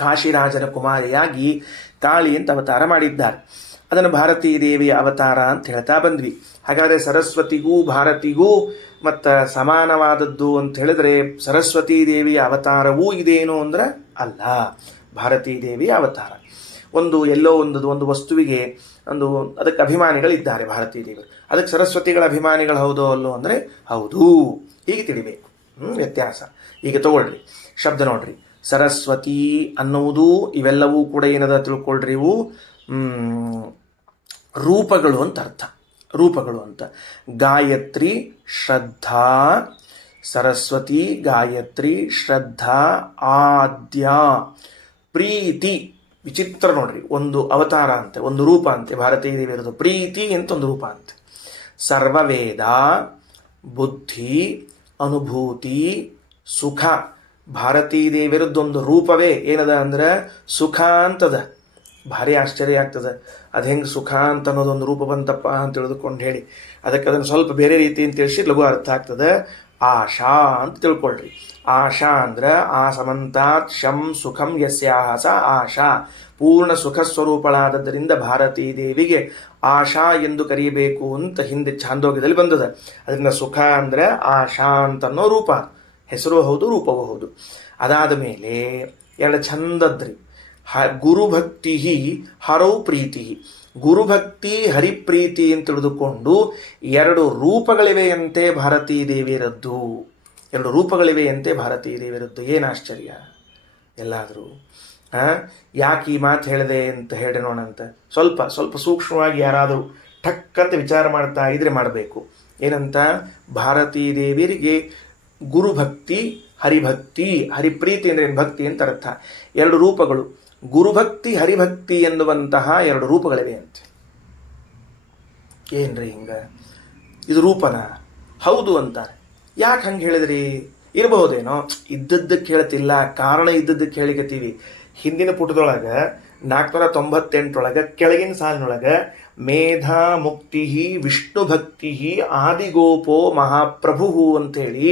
ಕಾಶಿರಾಜನ ಕುಮಾರಿಯಾಗಿ ಕಾಳಿ ಅಂತ ಅವತಾರ ಮಾಡಿದ್ದಾರೆ. ಅದನ್ನು ಭಾರತೀ ದೇವಿಯ ಅವತಾರ ಅಂತ ಹೇಳ್ತಾ ಬಂದ್ವಿ. ಹಾಗಾದರೆ ಸರಸ್ವತಿಗೂ ಭಾರತಿಗೂ ಮತ್ತು ಸಮಾನವಾದದ್ದು ಅಂತ ಹೇಳಿದ್ರೆ ಸರಸ್ವತೀ ದೇವಿಯ ಅವತಾರವೂ ಇದೇನು ಅಂದ್ರೆ ಅಲ್ಲ. ಭಾರತೀ ದೇವಿಯ ಅವತಾರ. ಎಲ್ಲೋ ಒಂದು ವಸ್ತುವಿಗೆ ಅದಕ್ಕೆ ಅಭಿಮಾನಿಗಳಿದ್ದಾರೆ ಭಾರತೀ ದೇವಿ. ಅದಕ್ಕೆ ಸರಸ್ವತಿಗಳ ಅಭಿಮಾನಿಗಳು ಹೌದೋ ಅಲ್ಲೋ ಅಂದರೆ ಹೌದು, ಹೀಗೆ ತಿಳಿಬೇಕು. ವ್ಯತ್ಯಾಸ ಈಗ ತಗೊಳ್ರಿ, ಶಬ್ದ ನೋಡ್ರಿ. ಸರಸ್ವತಿ ಅನ್ನುವುದು ಇವೆಲ್ಲವೂ ಕೂಡ ಏನದ ತಿಳ್ಕೊಳ್ರಿ, ಇವು ರೂಪಗಳು ಅಂತ ಅರ್ಥ. ರೂಪಗಳು ಅಂತ. ಗಾಯತ್ರಿ ಶ್ರದ್ಧಾ, ಸರಸ್ವತಿ ಗಾಯತ್ರಿ ಶ್ರದ್ಧಾ ಆದ್ಯ ಪ್ರೀತಿ. ವಿಚಿತ್ರ ನೋಡ್ರಿ, ಒಂದು ಅವತಾರ ಅಂತೆ, ಒಂದು ರೂಪ ಅಂತೆ ಭಾರತೀ ದೇವಿ ಇರೋದು. ಪ್ರೀತಿ ಅಂತ ಒಂದು ರೂಪ ಅಂತೆ. ಸರ್ವವೇದ, ಬುದ್ಧಿ, ಅನುಭೂತಿ, ಸುಖ. ಭಾರತೀ ದೇವಿರದ್ದೊಂದು ರೂಪವೇ ಏನದ ಅಂದ್ರೆ ಸುಖ ಅಂತದ. ಭಾರಿ ಆಶ್ಚರ್ಯ ಆಗ್ತದೆ, ಅದು ಹೆಂಗೆ ಸುಖ ಅಂತ ಅನ್ನೋದೊಂದು ರೂಪ ಬಂತಪ್ಪ ಅಂತ ತಿಳಿದುಕೊಂಡು ಹೇಳಿ. ಅದಕ್ಕೆ ಅದನ್ನು ಸ್ವಲ್ಪ ಬೇರೆ ರೀತಿ ಅಂತ ತಿಳಿಸಿ ಲಘು ಅರ್ಥ ಆಗ್ತದೆ. ಆಶಾ ಅಂತ ತಿಳ್ಕೊಳ್ರಿ. ಆಶಾ ಅಂದ್ರೆ ಆ ಸಮಂತಾತ್ ಶಂ ಸುಖಂ ಯಸ್ಯಾಹ ಸ ಆಶಾ. ಪೂರ್ಣ ಸುಖ ಸ್ವರೂಪಳಾದದ್ದರಿಂದ ಭಾರತೀ ದೇವಿಗೆ ಆಶಾ ಎಂದು ಕರೆಯಬೇಕು ಅಂತ ಹಿಂದೆ ಛಾಂದೋಗ್ಯದಲ್ಲಿ ಬಂದದ. ಅದರಿಂದ ಸುಖ ಅಂದ್ರೆ ಆಶಾ ಅಂತನ್ನೋ ರೂಪ, ಹೆಸರು ಹೌದು ರೂಪವೂ ಹೌದು. ಅದಾದ ಮೇಲೆ ಎರಡು ಛಂದದ್ರಿ. ಗುರುಭಕ್ತಿ ಹರೌ ಪ್ರೀತಿ. ಗುರುಭಕ್ತಿ ಹರಿಪ್ರೀತಿ ಅಂತ ತಿಳಿದುಕೊಂಡು ಎರಡು ರೂಪಗಳಿವೆಯಂತೆ ಭಾರತೀ ದೇವಿಯರದ್ದು. ಎರಡು ರೂಪಗಳಿವೆಯಂತೆ ಭಾರತೀ ದೇವಿಯರದ್ದು. ಏನು ಆಶ್ಚರ್ಯ ಎಲ್ಲಾದರೂ. ಯಾಕೆ ಈ ಮಾತು ಹೇಳಿದೆ ಅಂತ ಹೇಳಿ ನೋಡಂತ ಸ್ವಲ್ಪ ಸ್ವಲ್ಪ ಸೂಕ್ಷ್ಮವಾಗಿ ಯಾರಾದರೂ ಠಕ್ಕಂತ ವಿಚಾರ ಮಾಡ್ತಾ ಇದ್ರೆ ಮಾಡಬೇಕು. ಏನಂತ, ಭಾರತೀ ದೇವಿಯರಿಗೆ ಗುರುಭಕ್ತಿ ಹರಿಭಕ್ತಿ. ಹರಿಪ್ರೀತಿ ಅಂದರೆ ಭಕ್ತಿ ಅಂತ ಅರ್ಥ. ಎರಡು ರೂಪಗಳು, ಗುರುಭಕ್ತಿ ಹರಿಭಕ್ತಿ ಎನ್ನುವಂತಹ ಎರಡು ರೂಪಗಳಿವೆ ಅಂತೆ. ಏನ್ರಿ ಹಿಂಗ, ಇದು ರೂಪನ? ಹೌದು ಅಂತಾರೆ. ಯಾಕೆ ಹಂಗೆ ಹೇಳಿದ್ರಿ? ಇರಬಹುದೇನೋ, ಇದ್ದದ್ದಕ್ಕೆ ಹೇಳ್ತಿಲ್ಲ, ಕಾರಣ ಇದ್ದದ್ದಕ್ಕೆ ಹೇಳಿಕತ್ತೀವಿ. ಹಿಂದಿನ ಪುಟದೊಳಗೆ 498 ಕೆಳಗಿನ ಸಾಲಿನೊಳಗೆ ಮೇಧಾ ಮುಕ್ತಿ ವಿಷ್ಣು ಭಕ್ತಿ ಆದಿಗೋಪೋ ಮಹಾಪ್ರಭು ಅಂತೇಳಿ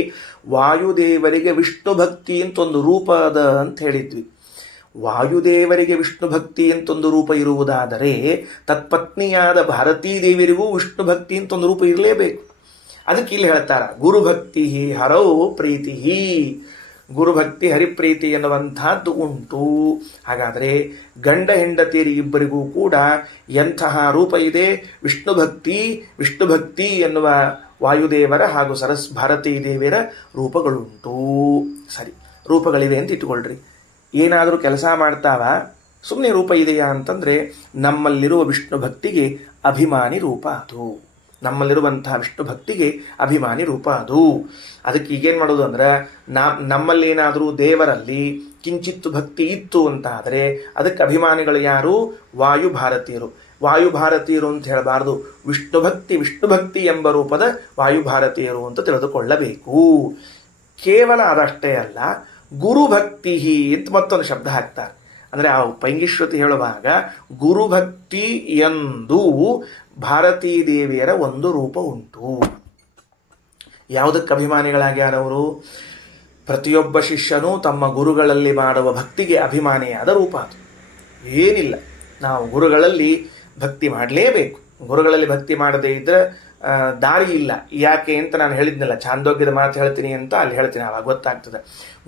ವಾಯುದೇವರಿಗೆ ವಿಷ್ಣು ಭಕ್ತಿ ಅಂತ ಒಂದು ರೂಪ ಅದ ಅಂತ ಹೇಳಿದ್ವಿ. ವಾಯುದೇವರಿಗೆ ವಿಷ್ಣು ಭಕ್ತಿ ಅಂತೊಂದು ರೂಪ ಇರುವುದಾದರೆ ತತ್ಪತ್ನಿಯಾದ ಭಾರತೀ ದೇವಿಯರಿಗೂ ವಿಷ್ಣು ಭಕ್ತಿ ಅಂತ ಒಂದು ರೂಪ ಇರಲೇಬೇಕು. ಅದಕ್ಕೆ ಇಲ್ಲಿ ಹೇಳ್ತಾರ, ಗುರುಭಕ್ತಿ ಹರೌ ಪ್ರೀತಿ. ಗುರುಭಕ್ತಿ ಹರಿಪ್ರೀತಿ ಎನ್ನುವಂತಹದ್ದು ಉಂಟು. ಹಾಗಾದರೆ ಗಂಡ ಹೆಂಡತಿಯರಿ ಇಬ್ಬರಿಗೂ ಕೂಡ ಎಂತಹ ರೂಪ ಇದೆ? ವಿಷ್ಣು ಭಕ್ತಿ ಎನ್ನುವ ವಾಯುದೇವರ ಹಾಗೂ ಭಾರತೀ ದೇವಿಯರ ರೂಪಗಳುಂಟು. ಸರಿ, ರೂಪಗಳಿವೆ ಅಂತ ಇಟ್ಟುಕೊಳ್ಳ್ರಿ. ಏನಾದರೂ ಕೆಲಸ ಮಾಡ್ತಾವ, ಸುಮ್ಮನೆ ರೂಪ ಇದೆಯಾ ಅಂತಂದರೆ ನಮ್ಮಲ್ಲಿರುವ ವಿಷ್ಣು ಭಕ್ತಿಗೆ ಅಭಿಮಾನಿ ರೂಪ ಅದು. ನಮ್ಮಲ್ಲಿರುವಂತಹ ವಿಷ್ಣು ಭಕ್ತಿಗೆ ಅಭಿಮಾನಿ ರೂಪ ಅದು. ಅದಕ್ಕೆ ಈಗೇನು ಮಾಡೋದು ಅಂದ್ರೆ, ನಮ್ಮಲ್ಲಿ ಏನಾದರೂ ದೇವರಲ್ಲಿ ಕಿಂಚಿತ್ತು ಭಕ್ತಿ ಇತ್ತು ಅಂತ ಆದರೆ ಅದಕ್ಕೆ ಅಭಿಮಾನಿಗಳು ಯಾರು? ವಾಯುಭಾರತೀಯರು. ವಾಯುಭಾರತೀಯರು ಅಂತ ಹೇಳಬಾರ್ದು, ವಿಷ್ಣು ಭಕ್ತಿ ಎಂಬ ರೂಪದ ವಾಯುಭಾರತೀಯರು ಅಂತ ತಿಳಿದುಕೊಳ್ಳಬೇಕು. ಕೇವಲ ಅದಷ್ಟೇ ಅಲ್ಲ, ಗುರುಭಕ್ತಿ ಅಂತ ಮತ್ತೊಂದು ಶಬ್ದ ಹಾಕ್ತಾರೆ. ಅಂದರೆ ಆ ಪೈಂಗಿಶ್ರುತಿ ಹೇಳುವಾಗ ಗುರುಭಕ್ತಿ ಎಂದು ಭಾರತೀ ದೇವಿಯರ ಒಂದು ರೂಪ ಉಂಟು. ಯಾವುದಕ್ಕೆ ಅಭಿಮಾನಿಗಳಾಗ್ಯಾರವರು? ಪ್ರತಿಯೊಬ್ಬ ಶಿಷ್ಯನೂ ತಮ್ಮ ಗುರುಗಳಲ್ಲಿ ಮಾಡುವ ಭಕ್ತಿಗೆ ಅಭಿಮಾನಿಯಾದ ರೂಪ ಅದು. ಏನಿಲ್ಲ, ನಾವು ಗುರುಗಳಲ್ಲಿ ಭಕ್ತಿ ಮಾಡಲೇಬೇಕು. ಗುರುಗಳಲ್ಲಿ ಭಕ್ತಿ ಮಾಡದೇ ಇದ್ರೆ ದಾರಿ ಇಲ್ಲ. ಯಾಕೆ ಅಂತ ನಾನು ಹೇಳಿದ್ನಲ್ಲ, ಛಾಂದೋಗ್ಯದ ಮಾತು ಹೇಳ್ತೀನಿ ಅಂತ ಅಲ್ಲಿ ಹೇಳ್ತೀನಿ, ಆವಾಗ ಗೊತ್ತಾಗ್ತದೆ.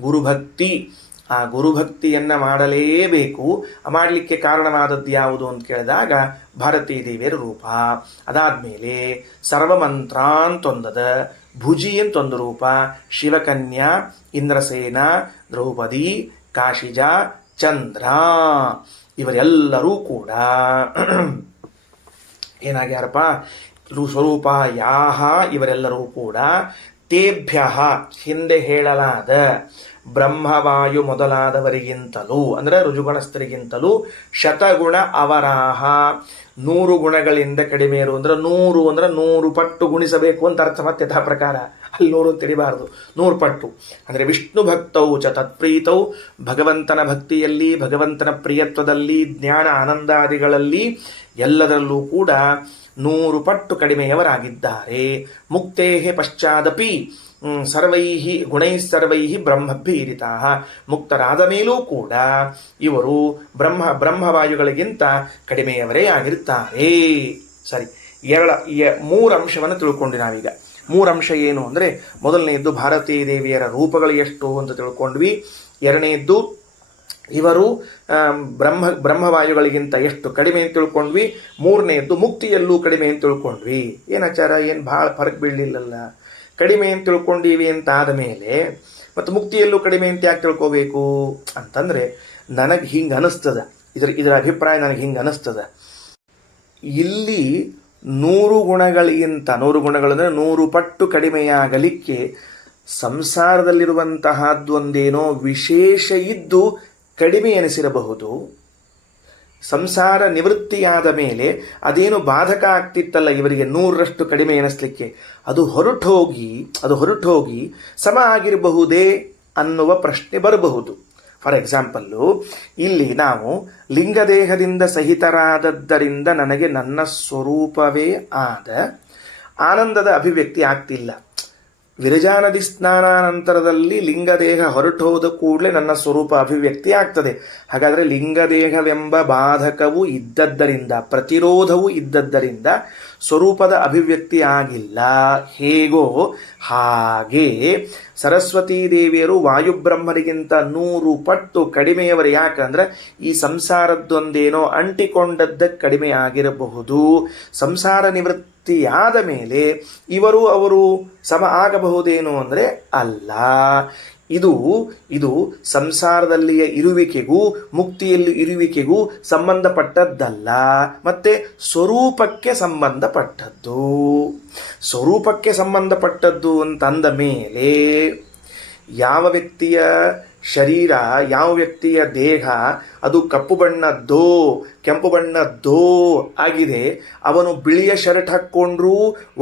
ಗುರುಭಕ್ತಿ, ಆ ಗುರುಭಕ್ತಿಯನ್ನು ಮಾಡಲೇಬೇಕು. ಮಾಡಲಿಕ್ಕೆ ಕಾರಣವಾದದ್ದು ಯಾವುದು ಅಂತ ಕೇಳಿದಾಗ ಭಾರತೀ ದೇವಿಯರ ರೂಪ. ಅದಾದಮೇಲೆ ಸರ್ವಮಂತ್ರ ಅಂತೊಂದದ, ಭುಜಿ ಅಂತೊಂದು ರೂಪ, ಶಿವಕನ್ಯಾ, ಇಂದ್ರಸೇನ, ದ್ರೌಪದಿ, ಕಾಶಿಜ, ಚಂದ್ರ ಇವರೆಲ್ಲರೂ ಕೂಡ ಏನಾಗ್ಯಾರಪ್ಪ? ಸ್ವರೂಪ ಯಾಹ ಇವರೆಲ್ಲರೂ ಕೂಡ ತೇಭ್ಯ ಹಿಂದೆ ಹೇಳಲಾದ ಬ್ರಹ್ಮವಾಯು ಮೊದಲಾದವರಿಗಿಂತಲೂ ಅಂದರೆ ರುಜುಗಣಸ್ಥರಿಗಿಂತಲೂ ಶತಗುಣ ಅವರಾಹ 100 ಗುಣಗಳಿಂದ ಕಡಿಮೆ ಇರು. ಅಂದ್ರೆ 100 ಅಂದ್ರೆ 100 ಪಟ್ಟು ಗುಣಿಸಬೇಕು ಅಂತ ಅರ್ಥ. ಮತ್ತೆ ಯಥಾ ಪ್ರಕಾರ ಅಲ್ಲಿ 100 ತಿಳಿಬಾರದು, 100 ಪಟ್ಟು. ಅಂದರೆ ವಿಷ್ಣು ಭಕ್ತೌ ಚ ತತ್ಪ್ರೀತೌ, ಭಗವಂತನ ಭಕ್ತಿಯಲ್ಲಿ, ಭಗವಂತನ ಪ್ರಿಯತ್ವದಲ್ಲಿ, ಜ್ಞಾನ ಆನಂದಾದಿಗಳಲ್ಲಿ ಎಲ್ಲದರಲ್ಲೂ ಕೂಡ 100 ಪಟ್ಟು ಕಡಿಮೆಯವರಾಗಿದ್ದಾರೆ. ಮುಕ್ತೇ ಪಶ್ಚಾದಪಿ ಸರ್ವೈಹಿ ಗುಣೈಸ್ಸರ್ವೈಃ ಬ್ರಹ್ಮಭೀರಿತಾ, ಮುಕ್ತರಾದ ಮೇಲೂ ಕೂಡ ಇವರು ಬ್ರಹ್ಮವಾಯುಗಳಿಗಿಂತ ಕಡಿಮೆಯವರೇ ಆಗಿರ್ತಾರೆ. ಸರಿ, 3 ಅಂಶವನ್ನು ತಿಳ್ಕೊಂಡು ನಾವೀಗ. 3 ಅಂಶ ಏನು ಅಂದರೆ, ಮೊದಲನೆಯದ್ದು ಭಾರತೀ ದೇವಿಯರ ರೂಪಗಳು ಎಷ್ಟು ಅಂತ ತಿಳ್ಕೊಂಡ್ವಿ. ಎರಡನೆಯದ್ದು ಇವರು ಬ್ರಹ್ಮವಾಯುಗಳಿಗಿಂತ ಎಷ್ಟು ಕಡಿಮೆ ಅಂತ ತಿಳ್ಕೊಂಡ್ವಿ. ಮೂರನೆಯದ್ದು ಮುಕ್ತಿಯಲ್ಲೂ ಕಡಿಮೆ ಅಂತ ತಿಳ್ಕೊಂಡ್ವಿ. ಏನಾಚಾರ, ಏನು ಭಾಳ ಫರಕ್ ಬೀಳಲಿಲ್ಲಲ್ಲ. ಕಡಿಮೆ ಅಂತ ತಿಳ್ಕೊಂಡೀವಿ ಅಂತ ಆದಮೇಲೆ ಮತ್ತು ಮುಕ್ತಿಯಲ್ಲೂ ಕಡಿಮೆ ಅಂತ ಯಾಕೆ ತಿಳ್ಕೋಬೇಕು ಅಂತಂದರೆ, ನನಗೆ ಹಿಂಗೆ ಅನಿಸ್ತದ, ಇದರ ಅಭಿಪ್ರಾಯ ನನಗೆ ಹಿಂಗೆ ಅನಿಸ್ತದ. ಇಲ್ಲಿ 100 ಗುಣಗಳಿಗಿಂತ 100 ಗುಣಗಳಂದರೆ 100 ಪಟ್ಟು ಕಡಿಮೆಯಾಗಲಿಕ್ಕೆ ಸಂಸಾರದಲ್ಲಿರುವಂತಹದ್ದೊಂದೇನೋ ವಿಶೇಷ ಇದ್ದು ಕಡಿಮೆ ಎನಿಸಿರಬಹುದು. ಸಂಸಾರ ನಿವೃತ್ತಿಯಾದ ಮೇಲೆ ಅದೇನು ಬಾಧಕ ಆಗ್ತಿತ್ತಲ್ಲ ಇವರಿಗೆ 100ರಷ್ಟು ಕಡಿಮೆ ಎನಿಸ್ಲಿಕ್ಕೆ, ಅದು ಹೊರಟೋಗಿ ಸಮ ಆಗಿರಬಹುದೇ ಅನ್ನುವ ಪ್ರಶ್ನೆ ಬರಬಹುದು. ಫಾರ್ ಎಕ್ಸಾಂಪಲ್ಲು, ಇಲ್ಲಿ ನಾವು ಲಿಂಗದೇಹದಿಂದ ಸಹಿತರಾದದ್ದರಿಂದ ನನಗೆ ನನ್ನ ಸ್ವರೂಪವೇ ಆದ ಆನಂದದ ಅಭಿವ್ಯಕ್ತಿ ಆಗ್ತಿಲ್ಲ. ವಿರಜಾನದಿ ಸ್ನಾನಾನಂತರದಲ್ಲಿ ಲಿಂಗದೇಹ ಹೊರಟೋದ ಕೂಡಲೇ ನನ್ನ ಸ್ವರೂಪ ಅಭಿವ್ಯಕ್ತಿ ಆಗ್ತದೆ. ಹಾಗಾದರೆ ಲಿಂಗದೇಹವೆಂಬ ಬಾಧಕವು ಇದ್ದದ್ದರಿಂದ, ಪ್ರತಿರೋಧವು ಇದ್ದದ್ದರಿಂದ ಸ್ವರೂಪದ ಅಭಿವ್ಯಕ್ತಿ ಆಗಿಲ್ಲ. ಹೇಗೋ ಹಾಗೆ ಸರಸ್ವತೀ ದೇವಿಯರು ವಾಯುಬ್ರಹ್ಮರಿಗಿಂತ 100 ಪಟ್ಟು ಕಡಿಮೆಯವರು. ಯಾಕಂದ್ರೆ ಈ ಸಂಸಾರದ್ದೊಂದೇನೋ ಅಂಟಿಕೊಂಡದ್ದ ಕಡಿಮೆ ಆಗಿರಬಹುದು. ಸಂಸಾರ ನಿವೃತ್ತಿಯಾದ ಮೇಲೆ ಅವರು ಸಮ ಆಗಬಹುದೇನು ಅಂದರೆ ಅಲ್ಲ. ಇದು ಸಂಸಾರದಲ್ಲಿಯ ಇರುವಿಕೆಗೂ ಮುಕ್ತಿಯಲ್ಲಿ ಇರುವಿಕೆಗೂ ಸಂಬಂಧಪಟ್ಟದ್ದಲ್ಲ, ಮತ್ತೆ ಸ್ವರೂಪಕ್ಕೆ ಸಂಬಂಧಪಟ್ಟದ್ದು ಅಂತಂದ ಮೇಲೆ ಯಾವ ವ್ಯಕ್ತಿಯ ಶರೀರ, ಯಾವ ವ್ಯಕ್ತಿಯ ದೇಹ ಅದು ಕಪ್ಪು ಬಣ್ಣದ್ದೋ ಕೆಂಪು ಬಣ್ಣದ್ದೋ ಆಗಿದೆ, ಅವನು ಬಿಳಿಯ ಶರ್ಟ್ ಹಾಕ್ಕೊಂಡ್ರೂ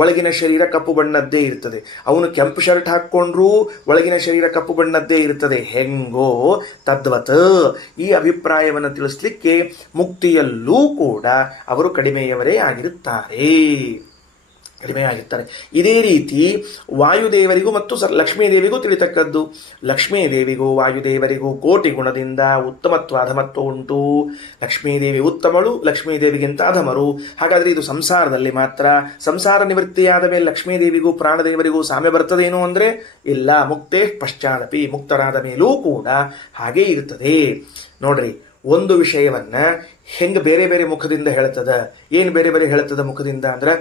ಒಳಗಿನ ಶರೀರ ಕಪ್ಪು ಬಣ್ಣದ್ದೇ ಇರ್ತದೆ. ಅವನು ಕೆಂಪು ಶರ್ಟ್ ಹಾಕ್ಕೊಂಡ್ರೂ ಒಳಗಿನ ಶರೀರ ಕಪ್ಪು ಬಣ್ಣದ್ದೇ ಇರ್ತದೆ. ಹೆಂಗೋ ತದ್ವತ್ ಈ ಅಭಿಪ್ರಾಯವನ್ನು ತಿಳಿಸ್ಲಿಕ್ಕೆ ಮುಕ್ತಿಯಲ್ಲೂ ಕೂಡ ಅವರು ಕಡಿಮೆಯವರೇ ಆಗಿರುತ್ತಾರೆ. ಇದೇ ರೀತಿ ವಾಯುದೇವರಿಗೂ ಮತ್ತು ಲಕ್ಷ್ಮೀದೇವಿಗೂ ತಿಳಿತಕ್ಕದ್ದು. ಲಕ್ಷ್ಮೀದೇವಿಗೂ ವಾಯುದೇವರಿಗೂ ಕೋಟಿ ಗುಣದಿಂದ ಉತ್ತಮತ್ವ ಅಧಮತ್ವ ಉಂಟು. ಲಕ್ಷ್ಮೀದೇವಿ ಉತ್ತಮಳು, ಲಕ್ಷ್ಮೀದೇವಿಗಿಂತ ಅಧಮರು. ಹಾಗಾದರೆ ಇದು ಸಂಸಾರದಲ್ಲಿ ಮಾತ್ರ. ಸಂಸಾರ ನಿವೃತ್ತಿಯಾದ ಮೇಲೆ ಲಕ್ಷ್ಮೀದೇವಿಗೂ ಪ್ರಾಣದೇವರಿಗೂ ಸಾಮ್ಯ ಬರ್ತದೇನು ಅಂದರೆ ಇಲ್ಲ. ಮುಕ್ತೇ ಪಶ್ಚಾದಪಿ, ಮುಕ್ತರಾದ ಮೇಲೂ ಕೂಡ ಹಾಗೇ ಇರುತ್ತದೆ. ನೋಡ್ರಿ, ಒಂದು ವಿಷಯವನ್ನ ಹೆಂಗೆ ಬೇರೆ ಬೇರೆ ಮುಖದಿಂದ ಹೇಳ್ತದ. ಏನು ಬೇರೆ ಬೇರೆ ಹೇಳ್ತದ ಮುಖದಿಂದ ಅಂದ್ರೆ,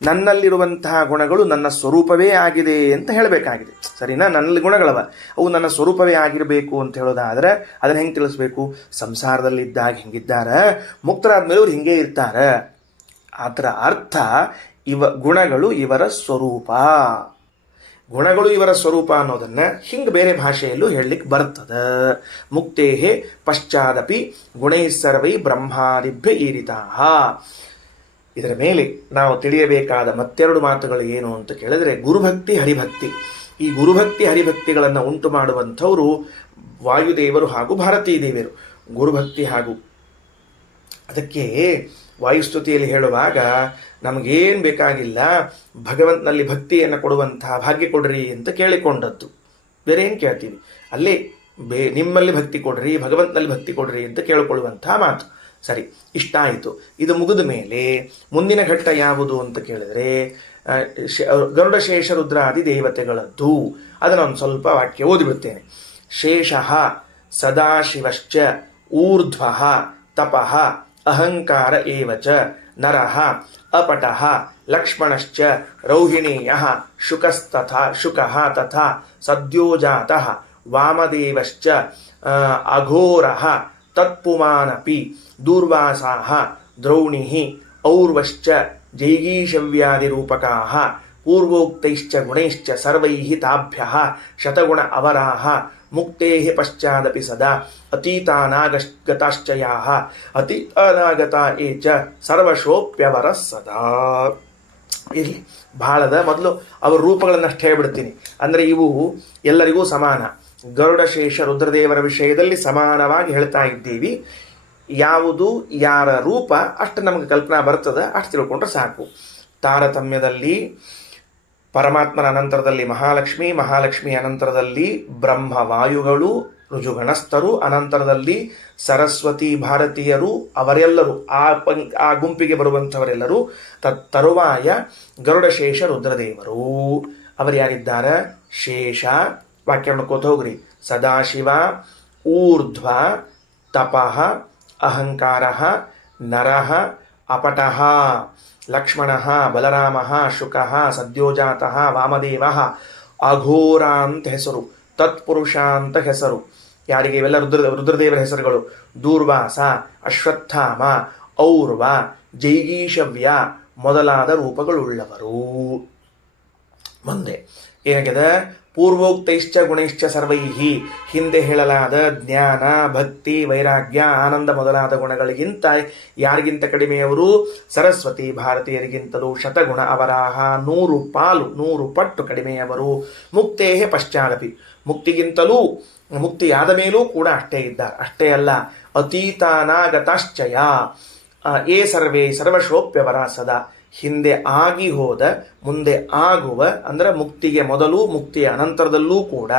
ನನ್ನಲ್ಲಿರುವಂತಹ ಗುಣಗಳು ನನ್ನ ಸ್ವರೂಪವೇ ಆಗಿದೆ ಅಂತ ಹೇಳಬೇಕಾಗಿದೆ. ಸರಿನಾ? ನನ್ನಲ್ಲಿ ಗುಣಗಳವ, ಅವು ನನ್ನ ಸ್ವರೂಪವೇ ಆಗಿರಬೇಕು ಅಂತ ಹೇಳೋದಾದ್ರೆ ಅದನ್ನ ಹೆಂಗೆ ತಿಳಿಸ್ಬೇಕು? ಸಂಸಾರದಲ್ಲಿದ್ದಾಗ ಹೆಂಗಿದ್ದಾರ, ಮುಕ್ತರಾದ್ಮೇಲೆ ಅವ್ರು ಹಿಂಗೆ ಇರ್ತಾರ. ಅದರ ಅರ್ಥ ಗುಣಗಳು ಇವರ ಸ್ವರೂಪ. ಗುಣಗಳು ಇವರ ಸ್ವರೂಪ ಅನ್ನೋದನ್ನ ಹಿಂಗೆ ಬೇರೆ ಭಾಷೆಯಲ್ಲೂ ಹೇಳಲಿಕ್ಕೆ ಬರ್ತದ. ಮುಕ್ತೇಹೇ ಪಶ್ಚಾದಪಿ ಗುಣೈ ಸರ್ವೈ ಬ್ರಹ್ಮಾದಿಭ್ಯ ಈರಿತಾಹ. ಇದರ ಮೇಲೆ ನಾವು ತಿಳಿಯಬೇಕಾದ ಮತ್ತೆರಡು ಮಾತುಗಳು ಏನು ಅಂತ ಕೇಳಿದ್ರೆ, ಗುರುಭಕ್ತಿ ಹರಿಭಕ್ತಿ. ಈ ಗುರುಭಕ್ತಿ ಹರಿಭಕ್ತಿಗಳನ್ನು ಉಂಟು ಮಾಡುವಂಥವರು ವಾಯುದೇವರು ಹಾಗೂ ಭಾರತೀ ದೇವಿಯರು. ಗುರುಭಕ್ತಿ ಹಾಗೂ ಅದಕ್ಕೆ ವಾಯುಸ್ತುತಿಯಲ್ಲಿ ಹೇಳುವಾಗ ನಮಗೇನು ಬೇಕಾಗಿಲ್ಲ, ಭಗವಂತನಲ್ಲಿ ಭಕ್ತಿಯನ್ನು ಕೊಡುವಂತಹ ಭಾಗ್ಯ ಕೊಡ್ರಿ ಅಂತ ಕೇಳಿಕೊಂಡದ್ದು. ಬೇರೆ ಏನು ಕೇಳ್ತೀವಿ? ಅಲ್ಲೇ ನಿಮ್ಮಲ್ಲಿ ಭಕ್ತಿ ಕೊಡ್ರಿ, ಭಗವಂತನಲ್ಲಿ ಭಕ್ತಿ ಕೊಡ್ರಿ ಅಂತ ಕೇಳಿಕೊಳ್ಳುವಂತಹ ಮಾತು. ಸರಿ, ಇಷ್ಟ ಆಯಿತು. ಇದು ಮುಗಿದ ಮೇಲೆ ಮುಂದಿನ ಘಟ್ಟ ಯಾವುದು ಅಂತ ಕೇಳಿದ್ರೆ, ಗರುಡ ಶೇಷ ರುದ್ರಾದಿ ದೇವತೆಗಳದ್ದು. ಅದನ್ನು ಒಂದು ಸ್ವಲ್ಪ ವಾಕ್ಯ ಓದಿಬಿಡ್ತೇನೆ. ಶೇಷಃ ಸದಾಶಿವಶ್ಚ ಊರ್ಧ್ವಃ ತಪಃ ಅಹಂಕಾರ ಏವಚ ನರಃ ಅಪಟಃ ಲಕ್ಷ್ಮಣಶ್ಚ ರೌಹಿಣೀಯಃ ಶುಕಃ ತಥಾ ಸದ್ಯೋಜಾತಃ ವಾಮದೇವಶ್ಚ ಅಘೋರಃ ತತ್ಪುಮಾನಪಿ ದೂರ್ವಾಸಾಃ ದ್ರೌಣಿಃ ಔರ್ವಶ್ಚ ಜೈಗೀಷವ್ಯಾದಿರೂಪಕಾಃ ಪೂರ್ವೋಕ್ತೈಶ್ಚ ಗುಣೈಶ್ಚ ಸರ್ವೈಃ ತಾಭ್ಯಃ ಶತಗುಣ ಅವರಾಃ ಮುಕ್ತೇಃ ಪಶ್ಚಾದಪಿ ಸದಾ ಅತೀತಾನಾಗತಾಶ್ಚ ಯಾಃ ಅತೀತಾನಾಗತಾ ಏಚ ಸರ್ವಶೋಪ್ಯವರ ಸದಾ. ಇರಲಿ, ಬಹಳದ ಮೊದಲು ಅವರ ರೂಪಗಳನ್ನಷ್ಟು ಹೇಳ್ಬಿಡ್ತೀನಿ. ಅಂದರೆ ಇವು ಎಲ್ಲರಿಗೂ ಸಮಾನ. ಗರುಡ ಶೇಷ ರುದ್ರದೇವರ ವಿಷಯದಲ್ಲಿ ಸಮಾನವಾಗಿ ಹೇಳ್ತಾ ಇದ್ದೀವಿ. ಯಾವುದು ಯಾರ ರೂಪ ಅಷ್ಟು ನಮಗೆ ಕಲ್ಪನಾ ಬರ್ತದೆ, ಅಷ್ಟು ತಿಳ್ಕೊಂಡ್ರೆ ಸಾಕು. ತಾರತಮ್ಯದಲ್ಲಿ ಪರಮಾತ್ಮನ ಅನಂತರದಲ್ಲಿ ಮಹಾಲಕ್ಷ್ಮಿ, ಮಹಾಲಕ್ಷ್ಮಿ ಅನಂತರದಲ್ಲಿ ಬ್ರಹ್ಮವಾಯುಗಳು ಋಜುಗಣಸ್ಥರು, ಅನಂತರದಲ್ಲಿ ಸರಸ್ವತಿ ಭಾರತೀಯರು, ಅವರೆಲ್ಲರೂ ಆ ಗುಂಪಿಗೆ ಬರುವಂಥವರೆಲ್ಲರೂ. ತರುವಾಯ ಗರುಡಶೇಷ ರುದ್ರದೇವರು. ಅವರು ಯಾರಿದ್ದಾರೆ? ಶೇಷ ವಾಕ್ಯವನ್ನು ಕೂತ್ ಹೋಗ್ರಿ. ಸದಾಶಿವ ಊರ್ಧ್ವ ತಪಃ ಅಹಂಕಾರಃ ನರಃ ಅಪಟಃ ಲಕ್ಷ್ಮಣಃ ಬಲರಾಮಃ ಶುಕಃ ಸದ್ಯೋಜಾತಃ ವಾಮದೇವಃ ಅಘೋರ ಅಂತ ಹೆಸರು, ತತ್ಪುರುಷ ಅಂತ ಹೆಸರು. ಯಾರಿಗೆ ಇವೆಲ್ಲ ರುದ್ರದೇವರ ಹೆಸರುಗಳು. ದೂರ್ವಾಸ, ಅಶ್ವತ್ಥಾಮ, ಔರ್ವ, ಜೈಗೀಷವ್ಯ ಮೊದಲಾದ ರೂಪಗಳುಳ್ಳವರು. ಮುಂದೆ ಏನಾಗಿದೆ? ಪೂರ್ವೋಕ್ತೈಶ್ಚ ಗುಣೈಶ್ಚ ಸರ್ವೈಹಿ, ಹಿಂದೆ ಹೇಳಲಾದ ಜ್ಞಾನ, ಭಕ್ತಿ, ವೈರಾಗ್ಯ, ಆನಂದ ಮೊದಲಾದ ಗುಣಗಳಿಗಿಂತ ಯಾರಿಗಿಂತ ಕಡಿಮೆಯವರು? ಸರಸ್ವತಿ ಭಾರತೀಯರಿಗಿಂತಲೂ ಶತಗುಣ ಅವರಾಹ, 100 ಪಾಲು 100 ಪಟ್ಟು ಕಡಿಮೆಯವರು. ಮುಕ್ತೇಹೇ ಪಶ್ಚಾದಪಿ, ಮುಕ್ತಿಗಿಂತಲೂ ಮುಕ್ತಿಯಾದ ಮೇಲೂ ಕೂಡ ಅಷ್ಟೇ ಇದ್ದಾರೆ. ಅಷ್ಟೇ ಅಲ್ಲ, ಅತೀತಾನಾಗತಾಶ್ಚಯ ಏ ಸರ್ವೇ ಸರ್ವಶೋಪ್ಯವರ ಸದಾ, ಹಿಂದೆ ಆಗಿ ಹೋದ ಮುಂದೆ ಆಗುವ, ಅಂದ್ರೆ ಮುಕ್ತಿಗೆ ಮೊದಲು ಮುಕ್ತಿಯ ಅನಂತರದಲ್ಲೂ ಕೂಡ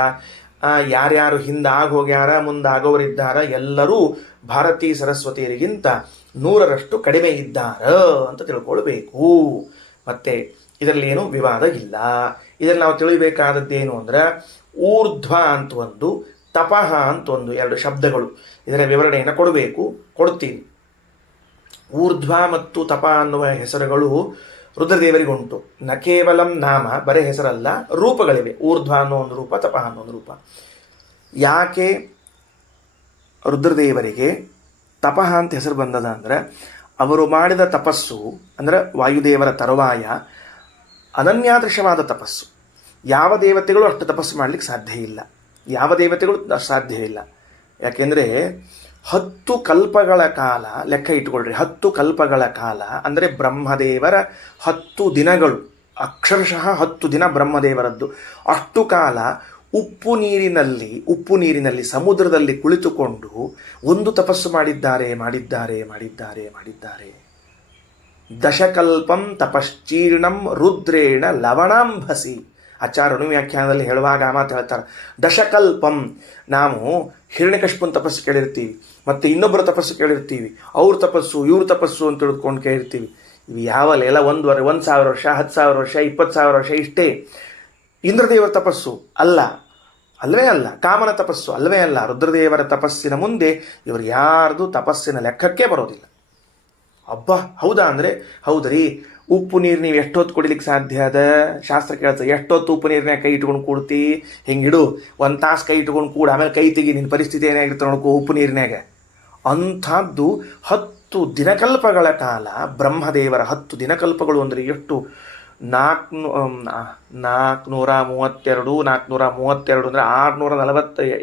ಯಾರ್ಯಾರು ಹಿಂದೆ ಆಗೋಗ್ಯಾರ ಮುಂದಾಗೋರಿದ್ದಾರ ಎಲ್ಲರೂ ಭಾರತೀ ಸರಸ್ವತಿಯರಿಗಿಂತ 100ರಷ್ಟು ಕಡಿಮೆ ಇದ್ದಾರ ಅಂತ ತಿಳ್ಕೊಳ್ಬೇಕು. ಮತ್ತೆ ಇದರಲ್ಲಿ ಏನು ವಿವಾದ ಇಲ್ಲ. ಇದರಲ್ಲಿ ನಾವು ತಿಳಿಬೇಕಾದದ್ದೇನು ಅಂದ್ರೆ ಊರ್ಧ್ವ ಅಂತ ಒಂದು, ತಪಃ ಅಂತ ಒಂದು, 2 ಶಬ್ದಗಳು. ಇದರ ವಿವರಣೆಯನ್ನು ಕೊಡ್ತೀನಿ. ಊರ್ಧ್ವ ಮತ್ತು ತಪ ಅನ್ನುವ ಹೆಸರುಗಳು ರುದ್ರದೇವರಿಗುಂಟು. ನ ಕೇವಲಂ ನಾಮ, ಬರೇ ಹೆಸರಲ್ಲ, ರೂಪಗಳಿವೆ. ಊರ್ಧ್ವ ಅನ್ನೋ ಒಂದು ರೂಪ, ತಪ ಅನ್ನೋ ಒಂದು ರೂಪ. ಯಾಕೆ ರುದ್ರದೇವರಿಗೆ ತಪಃ ಅಂತ ಹೆಸರು ಬಂದದ ಅಂದ್ರೆ, ಅವರು ಮಾಡಿದ ತಪಸ್ಸು ಅಂದ್ರೆ ವಾಯುದೇವರ ತರುವಾಯ ಅನನ್ಯಾದೃಶವಾದ ತಪಸ್ಸು. ಯಾವ ದೇವತೆಗಳು ಅಷ್ಟು ತಪಸ್ಸು ಮಾಡಲಿಕ್ಕೆ ಸಾಧ್ಯವಿಲ್ಲ. ಯಾಕೆಂದರೆ 10 ಕಲ್ಪಗಳ ಕಾಲ ಲೆಕ್ಕ ಇಟ್ಕೊಳ್ರಿ. 10 ಕಲ್ಪಗಳ ಕಾಲ ಅಂದರೆ ಬ್ರಹ್ಮದೇವರ 10 ದಿನಗಳು, ಅಕ್ಷರಶಃ 10 ದಿನ ಬ್ರಹ್ಮದೇವರದ್ದು. ಅಷ್ಟು ಕಾಲ ಉಪ್ಪು ನೀರಿನಲ್ಲಿ ಸಮುದ್ರದಲ್ಲಿ ಕುಳಿತುಕೊಂಡು ಒಂದು ತಪಸ್ಸು ಮಾಡಿದ್ದಾರೆ. ದಶಕಲ್ಪಂ ತಪಶ್ಚೀರ್ಣಂ ರುದ್ರೇಣ ಲವಣಾಂಭಸಿ. ಆಚಾರ್ಯನು ವ್ಯಾಖ್ಯಾನದಲ್ಲಿ ಹೇಳುವಾಗ ಆ ಮಾತು ಹೇಳ್ತಾರೆ. ದಶಕಲ್ಪಂ, ನಾವು ಹಿರಣ್ಯಕಶ್ಯಪನ ತಪಸ್ಸು ಕೇಳಿರ್ತೀವಿ, ಮತ್ತು ಇನ್ನೊಬ್ಬರ ತಪಸ್ಸು ಕೇಳಿರ್ತೀವಿ, ಅವ್ರ ತಪಸ್ಸು ಇವ್ರ ತಪಸ್ಸು ಅಂತ ತಿಳ್ಕೊಂಡು ಕೇಳಿರ್ತೀವಿ. ಇವು ಯಾವಲ್ಲ 1,000 ವರ್ಷ, 10,000 ವರ್ಷ, 20,000 ವರ್ಷ ಇಷ್ಟೇ. ಇಂದ್ರದೇವರ ತಪಸ್ಸು ಅಲ್ಲವೇ ಅಲ್ಲ. ಕಾಮನ ತಪಸ್ಸು ಅಲ್ಲವೇ ಅಲ್ಲ. ರುದ್ರದೇವರ ತಪಸ್ಸಿನ ಮುಂದೆ ಇವರು ಯಾರ್ದು ತಪಸ್ಸಿನ ಲೆಕ್ಕಕ್ಕೆ ಬರೋದಿಲ್ಲ. ಅಬ್ಬಾ ಹೌದಾ ಅಂದರೆ ಹೌದ್ರಿ. ಉಪ್ಪು ನೀರು ನೀವು ಎಷ್ಟೊತ್ತು ಕುಡಿಲಿಕ್ಕೆ ಸಾಧ್ಯ ಅದ? ಶಾಸ್ತ್ರ ಕೇಳ್ತದೆ, ಎಷ್ಟೊತ್ತು ಉಪ್ಪು ನೀರಿನಾಗ ಕೈ ಇಟ್ಕೊಂಡು ಕೂಡ್ತಿ? ಹಿಂಗಿಡು, 1 ತಾಸು ಕೈ ಇಟ್ಕೊಂಡು ಕೂಡ ಆಮೇಲೆ ಕೈ ತೆಗಿ, ನಿನ್ನ ಪರಿಸ್ಥಿತಿ ಏನಾಗಿರುತ್ತೆ ನೋಡ್ಕೋ ಉಪ್ಪು ನೀರಿನಾಗ. ಅಂಥದ್ದು 10 ದಿನಕಲ್ಪಗಳ ಕಾಲ ಬ್ರಹ್ಮದೇವರ 10 ದಿನಕಲ್ಪಗಳು ಅಂದರೆ ಎಷ್ಟು? 432 ಅಂದರೆ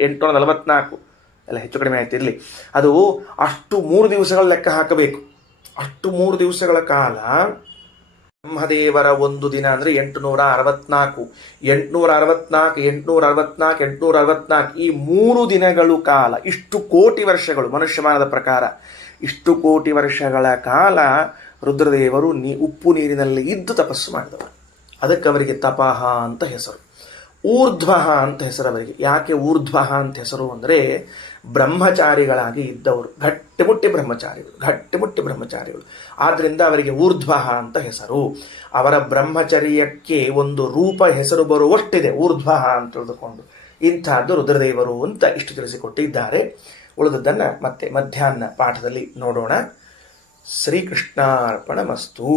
844 ಎಲ್ಲ ಹೆಚ್ಚು ಕಡಿಮೆ ಆಯ್ತಿರಲಿ. ಅದು ಅಷ್ಟು 3 ದಿವಸಗಳ ಲೆಕ್ಕ ಹಾಕಬೇಕು. ಅಷ್ಟು 3 ದಿವಸಗಳ ಕಾಲ ಬ್ರಹ್ಮದೇವರ ಒಂದು ದಿನ ಅಂದರೆ 864 ಈ 3 ದಿನಗಳು ಕಾಲ, ಇಷ್ಟು ಕೋಟಿ ವರ್ಷಗಳು ಮನುಷ್ಯಮಾನದ ಪ್ರಕಾರ, ಇಷ್ಟು ಕೋಟಿ ವರ್ಷಗಳ ಕಾಲ ರುದ್ರದೇವರು ಉಪ್ಪು ನೀರಿನಲ್ಲಿ ಇದ್ದು ತಪಸ್ಸು ಮಾಡಿದವರು. ಅದಕ್ಕೆ ಅವರಿಗೆ ತಪಃ ಅಂತ ಹೆಸರು. ಊರ್ಧ್ವ ಅಂತ ಹೆಸರು ಅವರಿಗೆ. ಯಾಕೆ ಊರ್ಧ್ವ ಅಂತ ಹೆಸರು ಅಂದರೆ, ಬ್ರಹ್ಮಚಾರಿಗಳಾಗಿ ಇದ್ದವರು, ಗಟ್ಟಿಮುಟ್ಟಿ ಬ್ರಹ್ಮಚಾರಿಗಳು. ಆದ್ದರಿಂದ ಅವರಿಗೆ ಊರ್ಧ್ವ ಅಂತ ಹೆಸರು. ಅವರ ಬ್ರಹ್ಮಚರ್ಯಕ್ಕೆ ಒಂದು ರೂಪ ಹೆಸರು ಬರುವಷ್ಟಿದೆ ಊರ್ಧ್ವ ಅಂತ ತಿಳಿದುಕೊಂಡು. ಇಂಥದ್ದು ರುದ್ರದೇವರು ಅಂತ ಇಷ್ಟು ತಿಳಿಸಿಕೊಟ್ಟಿದ್ದಾರೆ. ಉಳಿದದ್ದನ್ನು ಮತ್ತೆ ಮಧ್ಯಾಹ್ನ ಪಾಠದಲ್ಲಿ ನೋಡೋಣ. ಶ್ರೀಕೃಷ್ಣಾರ್ಪಣಮಸ್ತು.